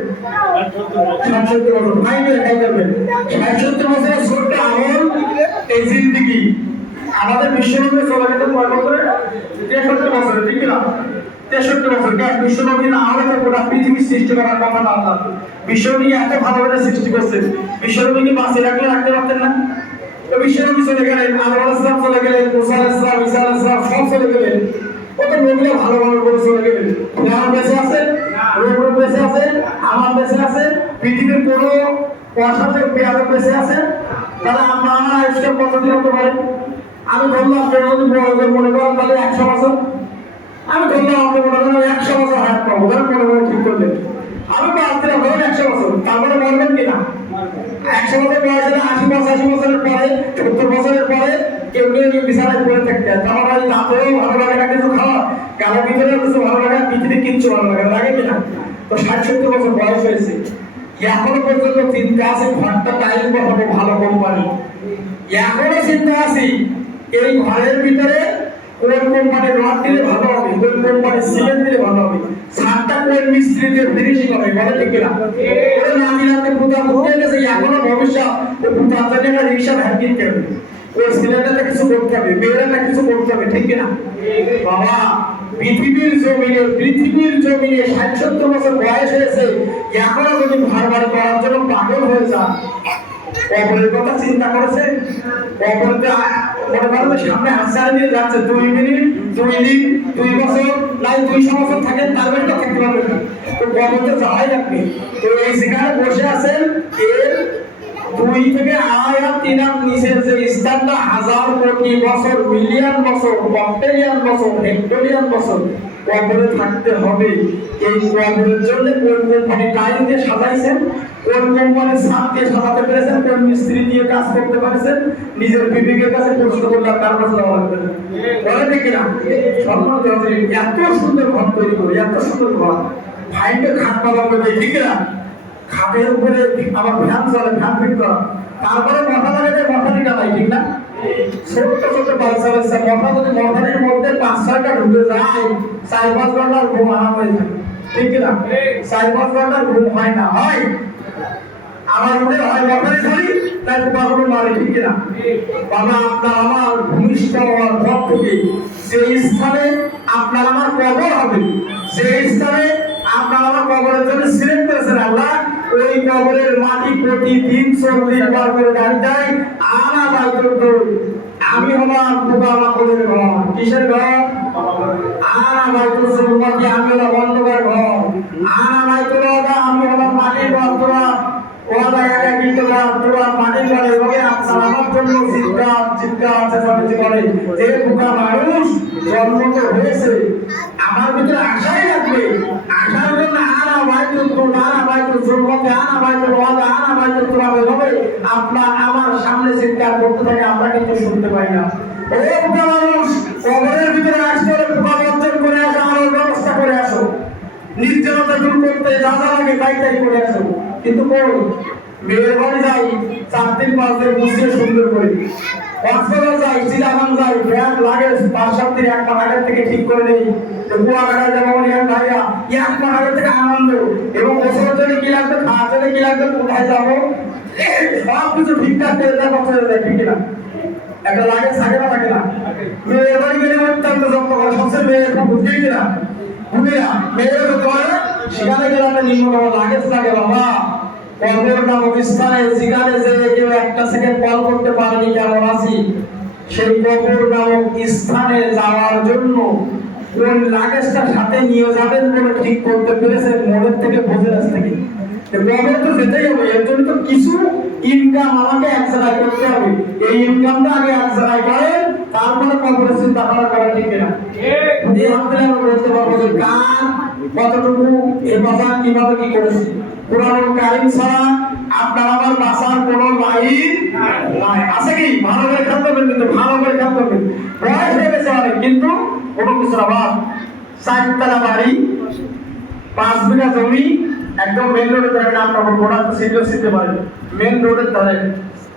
60-70 বছর। ফাইনাল খাই যাবেন 60-70 বছরের ছোট্ট আমল, এই জিন্দেগি আমাদের বিশ্বনবী চলে গেছেন কয় বছরে? 63 বছরে, ঠিক না? 63 বছর। কেন? বিশ্বনবী না হলে তো গোটা পৃথিবী সৃষ্টি করার কথা না। আল্লাহ বিশ্বনবী এত ভালোভাবে সৃষ্টি করছেন, বিশ্বনবীকে বাঁচিয়ে রাখলে রাখতে পারতেন না? তো বিশ্বনবী চলে গেলেন, আদম আলাইহিস সালাম চলে গেলেন, মুসা আলাইহিস সালাম, ঈসা আলাইহিস সালাম সব চলে গেলেন। কত নবীরা ভালো ভালো করে চলে গেলেন। ফিরআউন বেঁচে আছে, নমরুদ বেঁচে আছে, হামান বেঁচে আছে, পৃথিবীর কোনো প্রশাসক বেয়াদব বেঁচে আছে। তাহলে আমার আয়ুষ্কাল কতদিন হতে পারে? আমি ধরলাম যদি মনে করেন তাহলে 100 বছর। আমি ধরলাম আপনি মনে করেন 100 বছর হায়াত পাবো, ধরেন মনে করে ঠিক করলেন। আমি ভাবছিলাম ধরেন 100 বছর, তারপরে মরবেন কিনা? 100 বছর বয়স হলে 80 বছরের পরে, 70 বছরের পরে কেউ কেউ বিছানায় পড়ে থাকতে হয়। আমার বাড়ি তাতেও ভালো লাগে না কিছু খাওয়া, গালের ভিতরেও কিছু ভালো লাগে, পৃথিবীতে কিচ্ছু ভালো লাগে না, লাগে কিনা? তো 60-70 বছর বয়স হয়েছে, এখনো পর্যন্ত চিন্তা আছে ঘরটা টাইম বসাবো ভালো কোম্পানি। এখনো চিন্তা আছে এই ঘরের ভিতরে কোন কোম্পানির রড দিলে ভালো হবে, কোন কোম্পানির সিমেন্ট দিলে ভালো হবে, ছাদটা কোন মিস্ত্রি দিয়ে ফিনিশিং হবে, বলে ঠিক কিনা? ওই নামিরাতে পুতা বুঝে গেছে এখনো ভবিষ্যৎ ও পুতা জানে একটা রিক্সা ভ্যান কিনতে হবে, ওই সিলিন্ডারটা কিছু করতে হবে, মেয়েরাটা কিছু করতে হবে, ঠিক কিনা? বাবা পৃথিবীর জমিনে 60-70 বছর বয়স হয়েছে, এখনো যদি ঘর বাড়ি করার জন্য পাগল হয়ে যান। কবরের কথা চিন্তা করেছে? কবরতে মনে করেন সামনে আসার দিয়ে যাচ্ছে 2 মিনিট, 2 দিন, 2 বছর, নাই 200 বছর থাকেন, তার বেশি থাকতে পারবেন না। তো কবরতে যাওয়াই লাগবে। তো এই যেখানে বসে আছেন এর 2 থেকে 2.5 আর 3 হাত নিচের যে স্থানটা 1000 কোটি বছর, মিলিয়ন বছর, অক্টেরিয়ান বছর, হেক্টোরিয়ান বছর কবরে থাকতে হবে। এই কবরের জন্য কোন কোম্পানি টাইল দিয়ে সাজাইছেন, কোন কোম্পানির ছাদ দিয়ে সাজাতে পেরেছেন, কোন মিস্ত্রি দিয়ে কাজ করতে পারেছেন, নিজের বিবেকের কাছে প্রশ্ন করলে তার কাছে দেওয়া লাগবে না, বলে দেখি না? সম্মান দেওয়া যায়। এত সুন্দর ঘর তৈরি করে, এত সুন্দর ঘর, ভাইকে খাট পাওয়া করবে, ঠিক না? খাটের উপরে আবার ফ্যান চলে, ফ্যান ফিট করা, তারপরে মাথা লাগাতে মশারিটা নাই, ঠিক না? ছোট্ট ছোট্ট বাচ্চা বাচ্চা মাথা যদি মশারির মধ্যে 5-6টা ঢুকে যায়, 4-5 ঘন্টার ঘুম আরাম হয়ে যায়, ঠিক না? 4-5 ঘন্টার ঘুম হয় না, হয় আমার মনে হয় মশারি ছাড়ি তাই বাবুর মারে, ঠিক না? বাবা আপনার আমার ভূমিষ্ঠ হওয়ার পর থেকে যে স্থানে আপনার আমার কবর হবে, যে স্থানে আপনার আমার কবরের জন্য সিলেক্ট করেছেন আল্লাহ, ওই কবরের মাটি প্রতিদিন 40 বার করে গাড়ি দেয়। আনা বাইতুল, আমি হলাম খোদা মাকড়ের ঘর। কিসের ঘর? আনা বাইতুল সুলমাতি, আমি হলাম অন্ধকার ঘর। আনা বাইতুল ওয়াদা, আমি হলাম মাটির ঘর। তোরা ওয়াদা একা কিন্তু তোরা মাটির ঘরে হবে। আপনার আমার জন্য চিৎকার চেঁচামেচি করে যে বোকা মানুষ জন্ম তো হয়েছে, আমার ভিতরে আশাই লাগবে, আশার জন্য আনা বাইতুল সুলমাতি, আনা বাইতুল ওয়াদা, আনা বাইতুল তুরাবে হবে। আপনার আমার সামনে চিৎকার করতে থাকে, আমরা কিন্তু শুনতে পাই না। ও বোকা মানুষ, কবরের ভিতরে আসতে হলে বোকা বর্জন করে আসো, আলোর ব্যবস্থা করে আসো, নির্জনতা দূর করতে যা যা লাগে তাই করে আসো। কিন্তু কই মেয়ের বাড়ি যাই 4 দিন 5 দিন বুঝিয়ে সুন্দর করে, কক্সবাজার যাই, চিটাগাং যাই, ব্যাগ লাগে 5-7 দিন 1 মাস আগে থেকে ঠিক করে নেই। কুয়াকাটা যাবো ভাইয়া 1 মাস আগে থেকে আনন্দ, এবং বছরের জন্য কি লাগবে, খাওয়ার জন্য কি লাগবে, কোথায় যাবো, সব কিছু ঠিকঠাক করে দেয়, বছরে দেয়, ঠিক না? একটা লাগে থাকে না, থাকে না? মেয়ের বাড়ি গেলে অত্যন্ত যত্ন করে, সবচেয়ে মেয়ের বুঝতেই কিনা ভূমিরা মেয়েরা যত পারে সেখানে গেলে একটা নিম্নতম লাগেজ লাগে। বাবা কবর নামক স্থানে যেখানে যে কেউ 1 সেকেন্ড কল করতে পারেনি কেমন আছি, সেই কবর নামক স্থানে যাওয়ার জন্য কোন লাগেজটা সাথে নিয়ে যাবেন বলে ঠিক করতে পেরেছে মনের থেকে বোঝে রাস থেকে। কবর তো যেতেই হবে, এর জন্য তো কিছু ইনকাম আমাকে এক জায়গায় করতে হবে। এই ইনকামটা আগে এক জায়গায় করেন, তারপরে কবরের চিন্তা ভাবনা করা, ঠিক কিনা? এই হাতে আমরা বলতে পারবো যে কার কতটুকু হেফাজত কিভাবে কি করেছি। কোরআনুল কারীম ছাড়া আপনার আমার বাঁচার কোনো লাইন নাই। আছে কি? ভালো করে খেয়াল করবেন, কিন্তু ভালো করে খেয়াল করবেন। বয়স হয়ে গেছে অনেক, কিন্তু কোনো কিছুর অভাব। 4 তলা বাড়ি, 5 বিঘা জমি, একদম মেন রোডে থাকবেন। আপনার গোটা তো শিখতে পারেন, মেন রোডের ধারে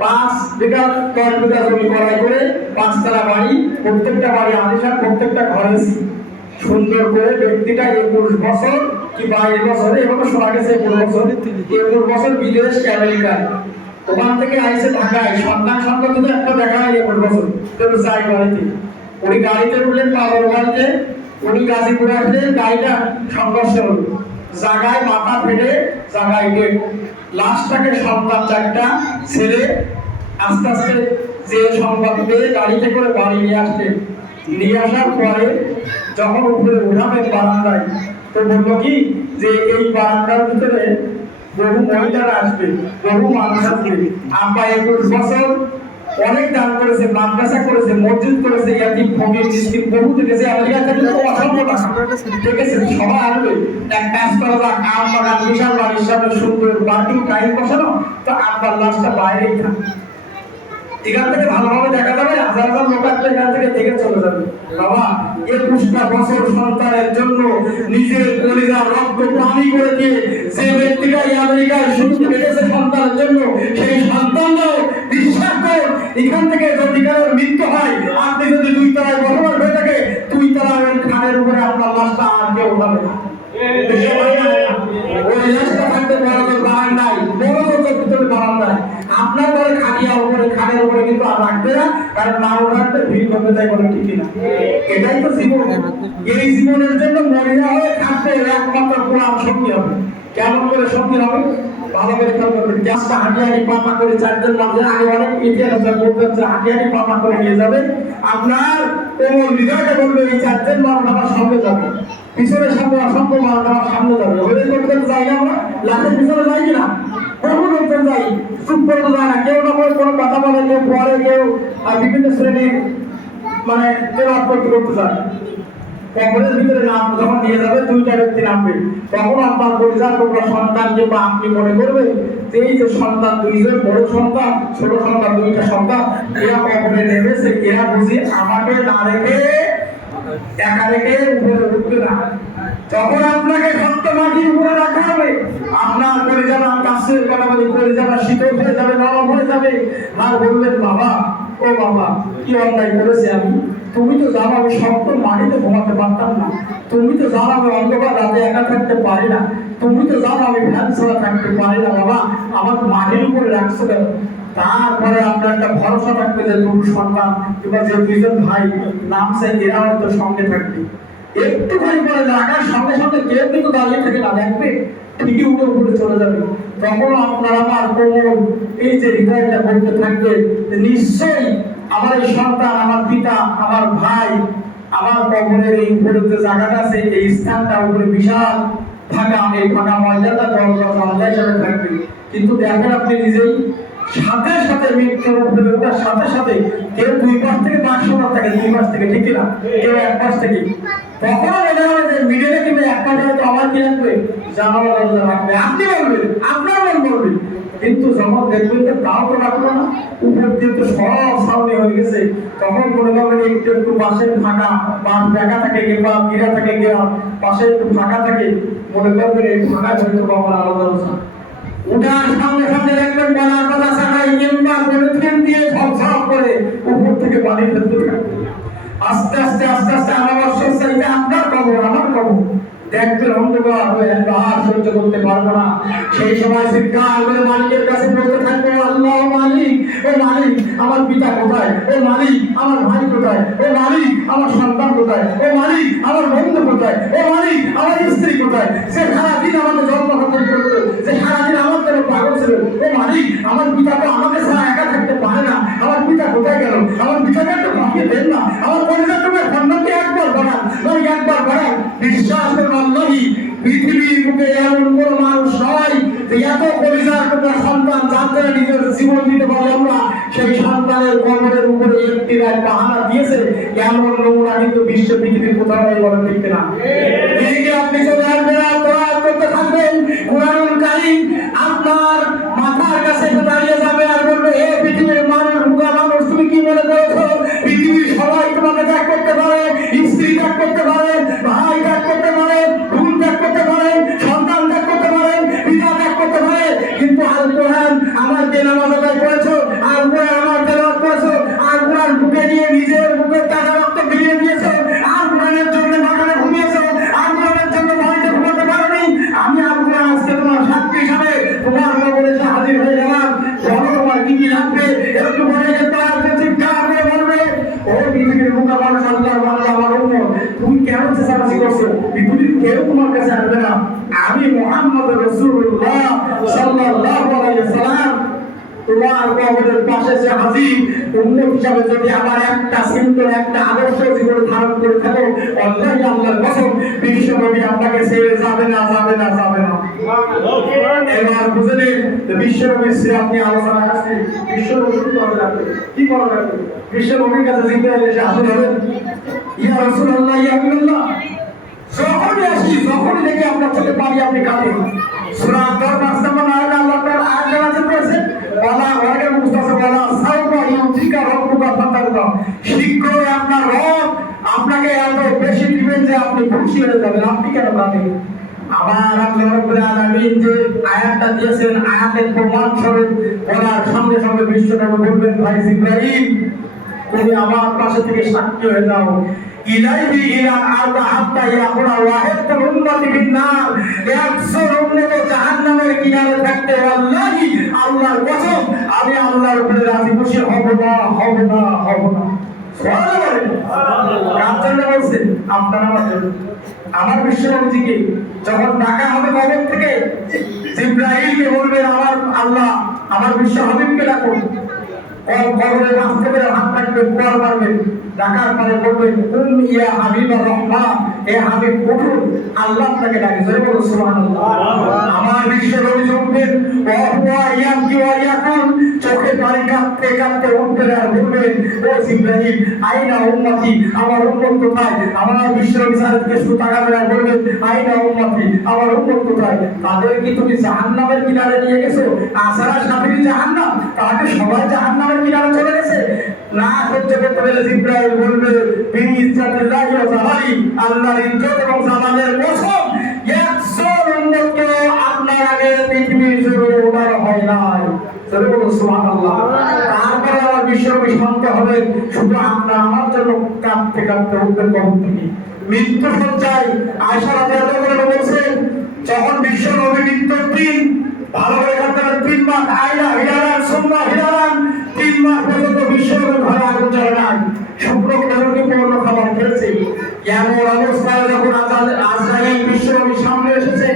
5 বিঘা 10 বিঘা জমি করাই করে 5 তলা বাড়ি, প্রত্যেকটা বাড়ি আলিশান, প্রত্যেকটা ঘরে সুন্দর করে ব্যক্তিটা 21 বছর কি 22 বছরে, এভাবে শোনা গেছে 21 বছর বিদেশ আমেরিকায়, ওখান থেকে আইসে ঢাকায়, সন্তান যদি একটা দেখা হয় 21 বছর, তো যাই বাড়িতে উনি গাড়িতে উঠলেন, বাবার বাড়িতে উনি গাজীপুরে আসলেন, গাড়িটা সংঘর্ষ হল, জায়গায় মাথা ফেটে জায়গায় ডেট। লাস্টটাকে সন্তান 4টা ছেলে আস্তে আস্তে যে সংবাদ পেয়ে গাড়িতে করে বাড়ি নিয়ে আসতেন। নিয়ে আসার পরে যখন উপরে উঠাবেন বারান্দায়, তো বললো কি যে এই বারান্দার ভিতরে বহু মহিলারা আসবে, বহু মানুষ আসবে। আব্বা 21 বছর অনেক দান করেছে, মাদ্রাসা করেছে, মসজিদ করেছে, ইয়াতিম ফকির মিসকিন বহু দেখেছে। আমেরিকা থেকে তো অসম্ভব দেখেছে। সবাই আসবে, এক কাজ করা যাক, আম বাগান বিশাল বাড়ির সামনে সুন্দর পার্কিং টাইম বসানো, তো আব্বার লাশটা বাইরেই থাকে। এখান থেকে ভালোভাবে দেখা যাবে, হাজার হাজার লোক আসলে এখান থেকে দেখে চলে যাবে। বাবা 21টা বছর সন্তানের জন্য নিজের কলিজার রক্ত পানি করে দিয়ে যে ব্যক্তিটা আমেরিকায় শুরু পেটেছে সন্তানের জন্য, সেই সন্তানরাও বিশ্বাস করে এখান থেকে যদি কারোর মৃত্যু হয়, আপনি যদি 2 তলায় বসবাস হয়ে থাকে, 2 তলার খানের উপরে আপনার লাশটা আর কেউ উঠাবে না। ওই লাশটা থাকতে বড় বারান্দায়, বড় ভিতরে বারান্দায় আপনার ঘরে খাটিয়া উপরে খাটের উপরে কিন্তু আর রাখবে না, কারণ মানুষ রাখতে ভিড় করবে, তাই বলে ঠিক না? এটাই তো জীবন। এই জীবনের জন্য মরিয়া হয়ে থাকতে একমাত্র কোরআন সঙ্গী হবে। কেমন করে সঙ্গী হবে? ভালো করে খেয়াল করবেন। গ্যাসটা হাঁটিয়ানি পাপা করে 4 জন মানুষের আগে অনেক ইতিহাস বলতেন যে হাঁটিয়ানি পাপা করে নিয়ে যাবে, আপনার কোমল হৃদয়টা বলবে এই 4 জন মানুষ আমার সঙ্গে যাবে, পিছনের সামনে অসংখ্য মানুষ আমার সামনে যাবে। ওদের করতে যাই না, আমরা লাশের পিছনে যাই কিনা? বহু লোকজন যাই, চুপ করতে যায় না, কেউ না কোনো কথা বলে, কেউ পরে, কেউ বিভিন্ন শ্রেণীর মানে কেউ করতে চায়। কবরের ভিতরে নাম যখন নিয়ে যাবে, 2টা ব্যক্তি নামবে, তখন আপনার পরিবার তোমরা সন্তান কিংবা আপনি মনে করবে যে এই যে সন্তান 2 জন, বড় সন্তান ছোট সন্তান 2টা সন্তান, এরা কবরে নেমেছে, এরা বুঝি আমাকে না রেখে একা রেখে উপরে উঠবে না। যখন আপনাকে শক্ত মাটির উপরে রাখা হবে, আপনার করে যাবে কাছের কথা বলি, করে যাবে শীতল হয়ে যাবে, নরম হয়ে যাবে, আর বলবেন বাবা, ও বাবা কি অন্যায় করেছে আমি, তুমি তো জানো আমি শক্ত মাটিতে ঘুমাতে পারতাম না, তুমি তো জানো আমি অন্ধকার রাতে একা থাকতে পারি না, তুমি তো জানো আমি ভ্যান ছাড়া থাকতে পারি না, বাবা আমার মাটির উপরে রাখছো কেন? তারপরে আপনার একটা ভরসা থাকবে যে 2 সন্তান কিংবা যে 2 জন ভাই নামছে, এরা হয়তো সঙ্গে থাকবে। একটু ভাই পরে রাখার সঙ্গে সঙ্গে কেউ কিন্তু দাঁড়িয়ে থাকে না, দেখবে ঠিকই উঠে উপরে চলে যাবে। তখন আপনার আমার কোমল এই যে হৃদয়টা বলতে থাকবে নিশ্চয়ই আমার এই সন্তান, আমার পিতা, আমার ভাই, আমার কবরের এই উপরে যে জায়গাটা আছে, এই স্থানটা উপরে বিশাল ফাঁকা, এই ফাঁকা ময়দানটা দরজা হিসাবে থাকবে। কিন্তু দেখেন আপনি নিজেই সাথে সাথে মৃত্যুর উপরে ওঠার সাথে সাথে কেউ 2 পাশ থেকে 500 থাকে, 2 পাশ থেকে, ঠিক না? কেউ 1 পাশ থেকে। তখন মনে হবে যে মিডিলে কিন্তু একটা তো আমার কি রাখবে, জানালা দরজা রাখবে, আপনি বলবেন, আপনার মন বলবেন। কিন্তু যখন দেখবেন যে তাও তো রাখলো না, উপর দিয়ে তো সব সামনে হয়ে গেছে, তখন মনে করবেন একটু একটু পাশে ফাঁকা, বাঁধ দেখা থাকে কিংবা গিরা থাকে, গিরা পাশে একটু ফাঁকা থাকে, মনে করবেন এই ফাঁকা হয়তো বাবার আলাদা আলোচনা। উঠার সামনে সামনে দেখবেন বলার কথা ছাড়াই কিংবা পলিথিন দিয়ে ঝকঝক করে উপর থেকে পানি ফেলতে থাকবে। আস্তে আস্তে আস্তে আস্তে আমার চাইতে আপনার কবর, আমার কবর দেখবেন অন্ধকার হয়ে আর সহ্য করতে পারবো না। সেই সময় চিৎকার করে মালিকের কাছে বলতে থাকবো, আল্লাহ মালিক, ও মালিক আমার পিতা কোথায়, ও মালিক আমার ভাই কোথায়, ও মালিক আমার সন্তান কোথায়, ও মালিক আমার বন্ধু কোথায়, ও মালিক আমার স্ত্রী কোথায়, সে সারাদিন আমাকে জন্ম হত্যা করতো, যে সারাদিন আমার জন্য পাগল ছিল, ও মালিক আমার পিতা তো আমাকে ছাড়া একা থাকতে পারে না, আমার পিতা কোথায় গেল, আমার পিতাকে একটু পাঠিয়ে দেন না, আমার পরিবার তোমার খণ্ডকে একবার বাড়ান, নয় একবার বাড়ান। বিশ্বাস করুন আল্লাহি পৃথিবীর বুকে এমন কোন মানুষ নয় যে এত পরিবার টুকরা সন্তান যাদের নিজের জীবন দিতে পারে, আমরা সেই সন্তানের কবরের উপরে একটি রাত পাহারা দিয়েছে, এমন নমুনা কিন্তু বিশ্ব পৃথিবীর কোথাও নেই, বলেন ঠিক না? এদিকে আপনি চলে আসবেন আর দোয়া করতে থাকবেন, কুরআনুল কারীম আপনার মাথার কাছে দাঁড়িয়ে যাবে আর বলবে, হে পৃথিবীর মানুষ, বুকা মানুষ, তুমি কি মনে করেছো পৃথিবীর সবাই তোমাকে ত্যাগ করতে পারে, স্ত্রী ত্যাগ করতে পারে, ভাই ত্যাগ করতে পারে, বোন ত্যাগ করতে পারে, সন্তান ত্যাগ করতে পারে, পিতা ত্যাগ করতে পারে, কিন্তু আল কোরআন আমার যে নামাজ আদায় করেছো, আল কোরআন আমার তেলাওয়াত করেছো, আল কোরআন বুকে নিয়ে নিজের বুকের কাটা রক্ত ফিরিয়ে দিয়েছো, আল কোরআনের জন্য বাগানে ঘুমিয়েছো, আল কোরআনের জন্য বাড়িতে ঘুমাতে আমার কবরের পাশে সে হাজির উম্মত হিসাবে যদি আমার একটা সিম্পল একটা আদর্শ জীবন ধারণ করে থাকো, আল্লাহই আল্লাহর কসম বিশ্বনবী আপনাকে ছেড়ে যাবে না, যাবে না, যাবে না। এবার বুঝে নিন বিশ্বনবীর সে আপনি আলোচনা আসছে, বিশ্বনবী কি করা লাগবে, কি করা লাগবে? বিশ্বনবীর কাছে জিজ্ঞাসা এসে হাজির হবেন, ইয়া রাসূলুল্লাহ, ইয়া হাবিবাল্লাহ, যখনই আসি যখনই দেখি আপনার চোখে পানি আপনি কাঁদেন। সূরা আন-নাস নাম্বার 9 আল্লাহ তাআলা আয়াত নাযিল করেছেন, ওয়ালা ওয়াকে মুস্তাসা ওয়ালা সাউফা ইউতিকা রাব্বুকা ফাতারদা, শীঘ্রই আপনার রব আপনাকে এত বেশি দিবেন যে আপনি খুশি হয়ে যাবেন। আপনি কেন কাঁদেন? আবার আল্লাহ রাব্বুল আলামিন যে আয়াতটা দিয়েছেন, আয়াতের প্রমাণ স্বরূপ বলার সঙ্গে সঙ্গে বিশ্বনবী বলবেন, ভাই জিবরাইল তুমি আমার পাশে থেকে সাক্ষী হয়ে যাও, ইলাইহি ইলাল আরদা হাত্তা ইয়াকুনা ওয়াহিদাতুল উম্মতি বিন-নার, 100 উম্মত জাহান্নামের কিনারে থাকতে আল্লাহি আল্লাহর কসম আমি আল্লাহর উপরে রাজি খুশি হব না, হব না, হব না। সুবহানাল্লাহ। কার জন্য বলছেন? আপনার আমার জন্য। আমার বিশ্বনবীকে যখন ডাকা হবে কবর থেকে, জিবরাইলকে বলবেন আমার আল্লাহ আমার বিশ্ব হাবিবকে ডাকুন। কবরের রাস্তা করে হাত রাখবেন, কোয়ার মারবেন, ডাকার পরে বলবেন, কুম ইয়া হাবিবার রহমান, এ হাবিব উঠুন, আল্লাহ আপনাকে ডাকে। জোরে বলুন সুবহানাল্লাহ। আমার বিশ্ব নবী উঠবেন, ওয়া হুয়া ইয়ামকি ওয়া ইয়াকুল, চোখে পানি কাঁদতে কাঁদতে উঠবেন আর বলবেন, ও জিবরাইল আইনা উম্মতি, আমার উম্মত কোথায়? আমার বিশ্ব নবী সাহেবকে শুধু তাকাবেন আর বলবেন, আইনা উম্মতি, আমার উম্মত কোথায়? তাদের কি তুমি জাহান্নামের কিনারে নিয়ে গেছো? আসারা সাফিরি জাহান্নাম, তাকে সবাই জাহান্নামের কিনারে চলে গেছে? না সহ্য করতে পেরে জিবরাইল বলবে, বিনি ইজ্জাতিল্লাহি ওয়া জালালি, আল্লাহর ইজ্জত এবং জালালের কসম 100 উম্মতকে আপনার আগে পৃথিবীর জমিনে উঠানো হয় নাই। জোরে বলুন সুবহানাল্লাহ। তারপরে আমার বিশ্বনবী শান্ত হবেন, শুধু আপনার আমার জন্য কাঁদতে কাঁদতে উঠবেন কবর থেকে। মৃত্যু সজ্জায় আয়েশা রাদিয়াল্লাহু আনহা বলছেন, যখন বিশ্বনবী মৃত্যুর দিন ভালো করে কাঁদতেন 3 মাস, আইলা হিলালান সুম্মা হিলালান, 3 মাস পর্যন্ত বিশ্বনবীর ঘরে আগুন জ্বলে নাই, শুকনো খেজুরকে পূর্ণ খাবার খেয়েছে। এমন অবস্থায় যখন আজরাইল বিশ্বনবীর সামনে এসেছে,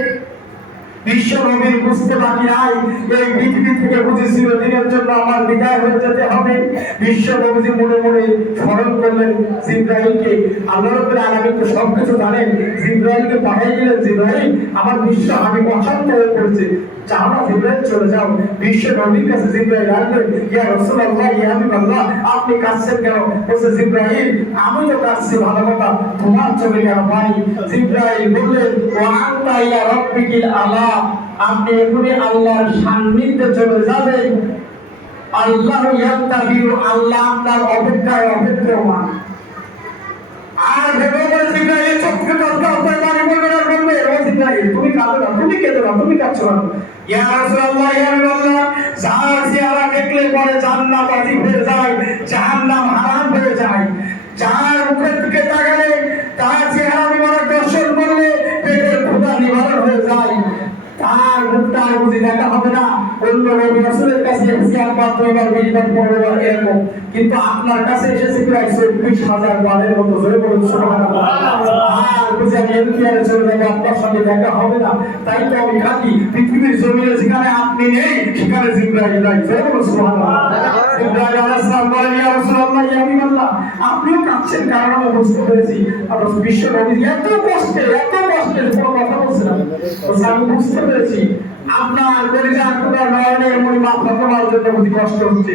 বিশ্বনবীর বুঝতে বাকি নাই এই পৃথিবী থেকে বুঝেছিল দিনের জন্য আমার বিদায় হয়ে যেতে হবে। বিশ্বনবী মনে মনে স্মরণ করলেন জিবরাইলকে। আল্লাহ রাব্বুল আলামিন তো সবকিছু জানেন, জিবরাইলকে পাঠিয়ে দিলেন, জিবরাইল আমার বিশ্ব আমি অশান্ত হয়ে পড়েছে, যাও না জিবরাইল চলে যাও। বিশ্বনবীর কাছে জিবরাইল আসলেন, ইয়া রাসূলুল্লাহ, ইয়া হাবিবাল্লাহ, আপনি কাঁদছেন কেন? বলছে, জিবরাইল আমি তো কাঁদছি ভালো কথা, তোমার চোখে কেন পানি? জিবরাইল বললেন, ওয়া আনতা ইলা রাব্বিকিল আলা, আপনি এখনই আল্লাহর সান্নিধ্যে চলে যাবেন। আল্লাহ ইয়ান্তাবিরু, আল্লাহ আপনার অপেক্ষায় অপেক্ষমান। আর ভেবে বলে জিবরাইল চোখে কাঁদতে পানি বলবেন আর বলবে, ও জিবরাইল তুমি কাঁদো না, তুমি কেঁদো না, তুমি কাঁদছো না। ইয়া রাসূলুল্লাহ, ইয়া হাবিবাল্লাহ, যার চেহারা দেখলে পরে জান্নাত ওয়াজিব হয়ে যায়, জাহান্নাম হারাম হয়ে যায়। যার মুখের দিকে তাকালে, তার চেহারা মুবারক দর্শন করলে পেটের ক্ষুধা নিবারণ হয়ে যায়। তার মুখটা বুঝি দেখা হবে না, অন্য নবী রাসূলের কাছে এসেছে একবার দুইবার 20 বার 15 বার এরকম, কিন্তু আপনার কাছে এসেছে প্রায় 24,000 বারের মতো। জোরে বলুন সুবহানাল্লাহ। আর বুঝি আমি এমতিয়ারে চলে যাবো, আপনার সঙ্গে দেখা হবে না, তাই তো আমি কাঁদি। পৃথিবীর জমিনে যেখানে আপনি নেই সেখানে জিবরাইল নাই। জোরে বলুন সুবহানাল্লাহ। জিবরাইল আলাইহিস সালাম বলেন, ইয়া রাসূলুল্লাহ, ইয়া হাবিবাল্লাহ, আপনিও কাঁদছেন কারণ আমি বুঝতে পেরেছি আপনার বিশ্ব নবী এত কষ্টে কোনো কথা বলছেন না। আমি বুঝতে পেরেছি আপনার কলিজার টুকরা নয়নের মণি মা ফাতেমার জন্য বুঝি কষ্ট হচ্ছে,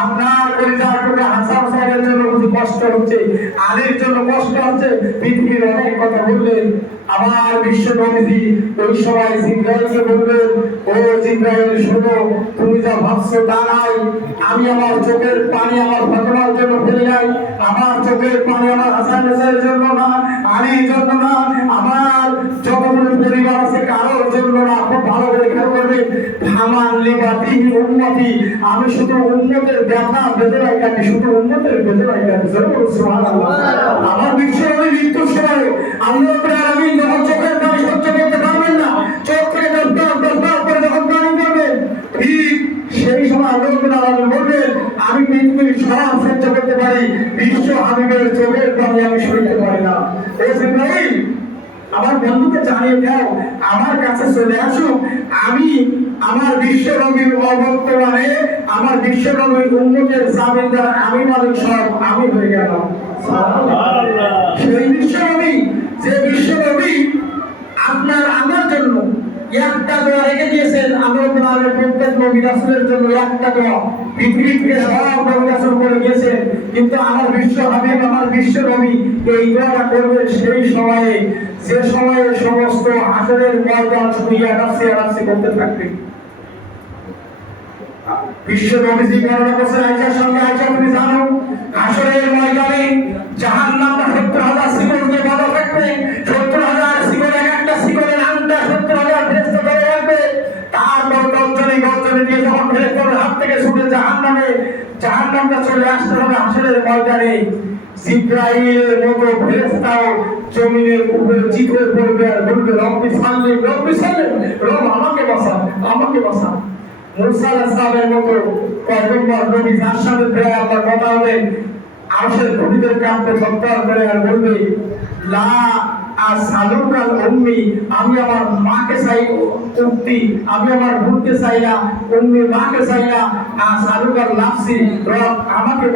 আপনার কলিজার টুকরা হাসান সাহেবের জন্য বুঝি কষ্ট হচ্ছে, আলীর জন্য কষ্ট হচ্ছে। পৃথিবীর অনেক কথা বললেন। আমার বিশ্ব নবীজি ওই সময় জিবরাইলকে বলবেন, ও জিবরাইল শোনো, তুমি যা ভাবছো তা নাই। আমি আমার চোখের পানি আমার ফাতেমার জন্য ফেলে নাই, আমার চোখের পানি আমার হাসান হুসাইনের জন্য না, আলীর জন্য না, আমার যতগুলো পরিবার আছে কারোর জন্য না। খুব ভালো করে খেয়াল করবেন, ফামান লিবাতিহি উম্মতি, আমি শুধু উম্মতের ব্যথা বেদনাই কাটি, শুধু উম্মতের বেদনাই কাটি। সুবহানাল্লাহ। আমার বিশ্ব নবী মৃত্যুর সময় আল্লাহ রাব্বুল আলামিন যখন চোখের পানি সহ্য করতে পারবেন না, চোখ থেকে দরদর করে যখন পানি পড়বে, ঠিক সেই সময় আল্লাহ রাব্বুল আলামিন বলবেন, আমি পৃথিবীর সব সহ্য করতে পারি, বিশ্ব হাবিবের চোখের পানি আমি সইতে পারি না। এই জিবরাইল আমার বন্ধুকে জানিয়ে দাও আমার কাছে চলে আসুক, আমি আমার বিশ্বনবীর অবর্তমানে আমার বিশ্বনবীর উম্মতের জামিনদার আমি মালিক সব আমি হয়ে গেলাম। সেই বিশ্বনবী যে বিশ্বনবী আপনার আমার জন্য একটা দোয়া রেখে দিয়েছেন, আমি আপনাদের প্রত্যেক নবী রাসূলের জন্য একটা দোয়া, পৃথিবী থেকে সব নবী রাসূল করে গিয়েছেন, কিন্তু আমার বিশ্ব হাবিব আমার বিশ্ব নবী এই দোয়াটা করবে সেই সময়ে যে সময়ে সমস্ত হাসরের ময়দান শুধু ইয়া নাফসি করতে থাকবে। বিশ্ব নবীজি বর্ণনা করছেন আয়েশার সঙ্গে, আয়েশা তুমি জানো হাসরের ময়দানে জাহান্নামটা ৭০,০০০ শিকল দিয়ে বাঁধা থাকবে, ৭০,০০০ শিকল, এক একটা শিকলের আংটা ৭০,০০০ ফেরেশতা ধরে রাখবে। তারপর গর্জনে দিয়ে যখন ফেরেশতাদের হাত থেকে ছুটে জাহান্নামটা চলে আসতে হবে হাসরের ময়দানে, জিবরাইলের মতো ফেরেশতাও জমিনের উপরে চিৎকার করবে আর বলবে রব্বি সাল্লিম, রব আমাকে বাঁচা। মুসা আলাইহিস সালামের মতো পয়গম্বর নবী যার সাথে প্রায় আল্লাহ কথা বলেন, আরশের খুঁটিদের কাঁপতে থরথর করে আর বলবে লা আসআলুকাল উম্মি, আমি আমার মাকে চাই উক্তি, আমি আমার বোনকে চাই না, উম্মি মাকে চাই না, আসআলুকাল নাফসি, রব আমাকে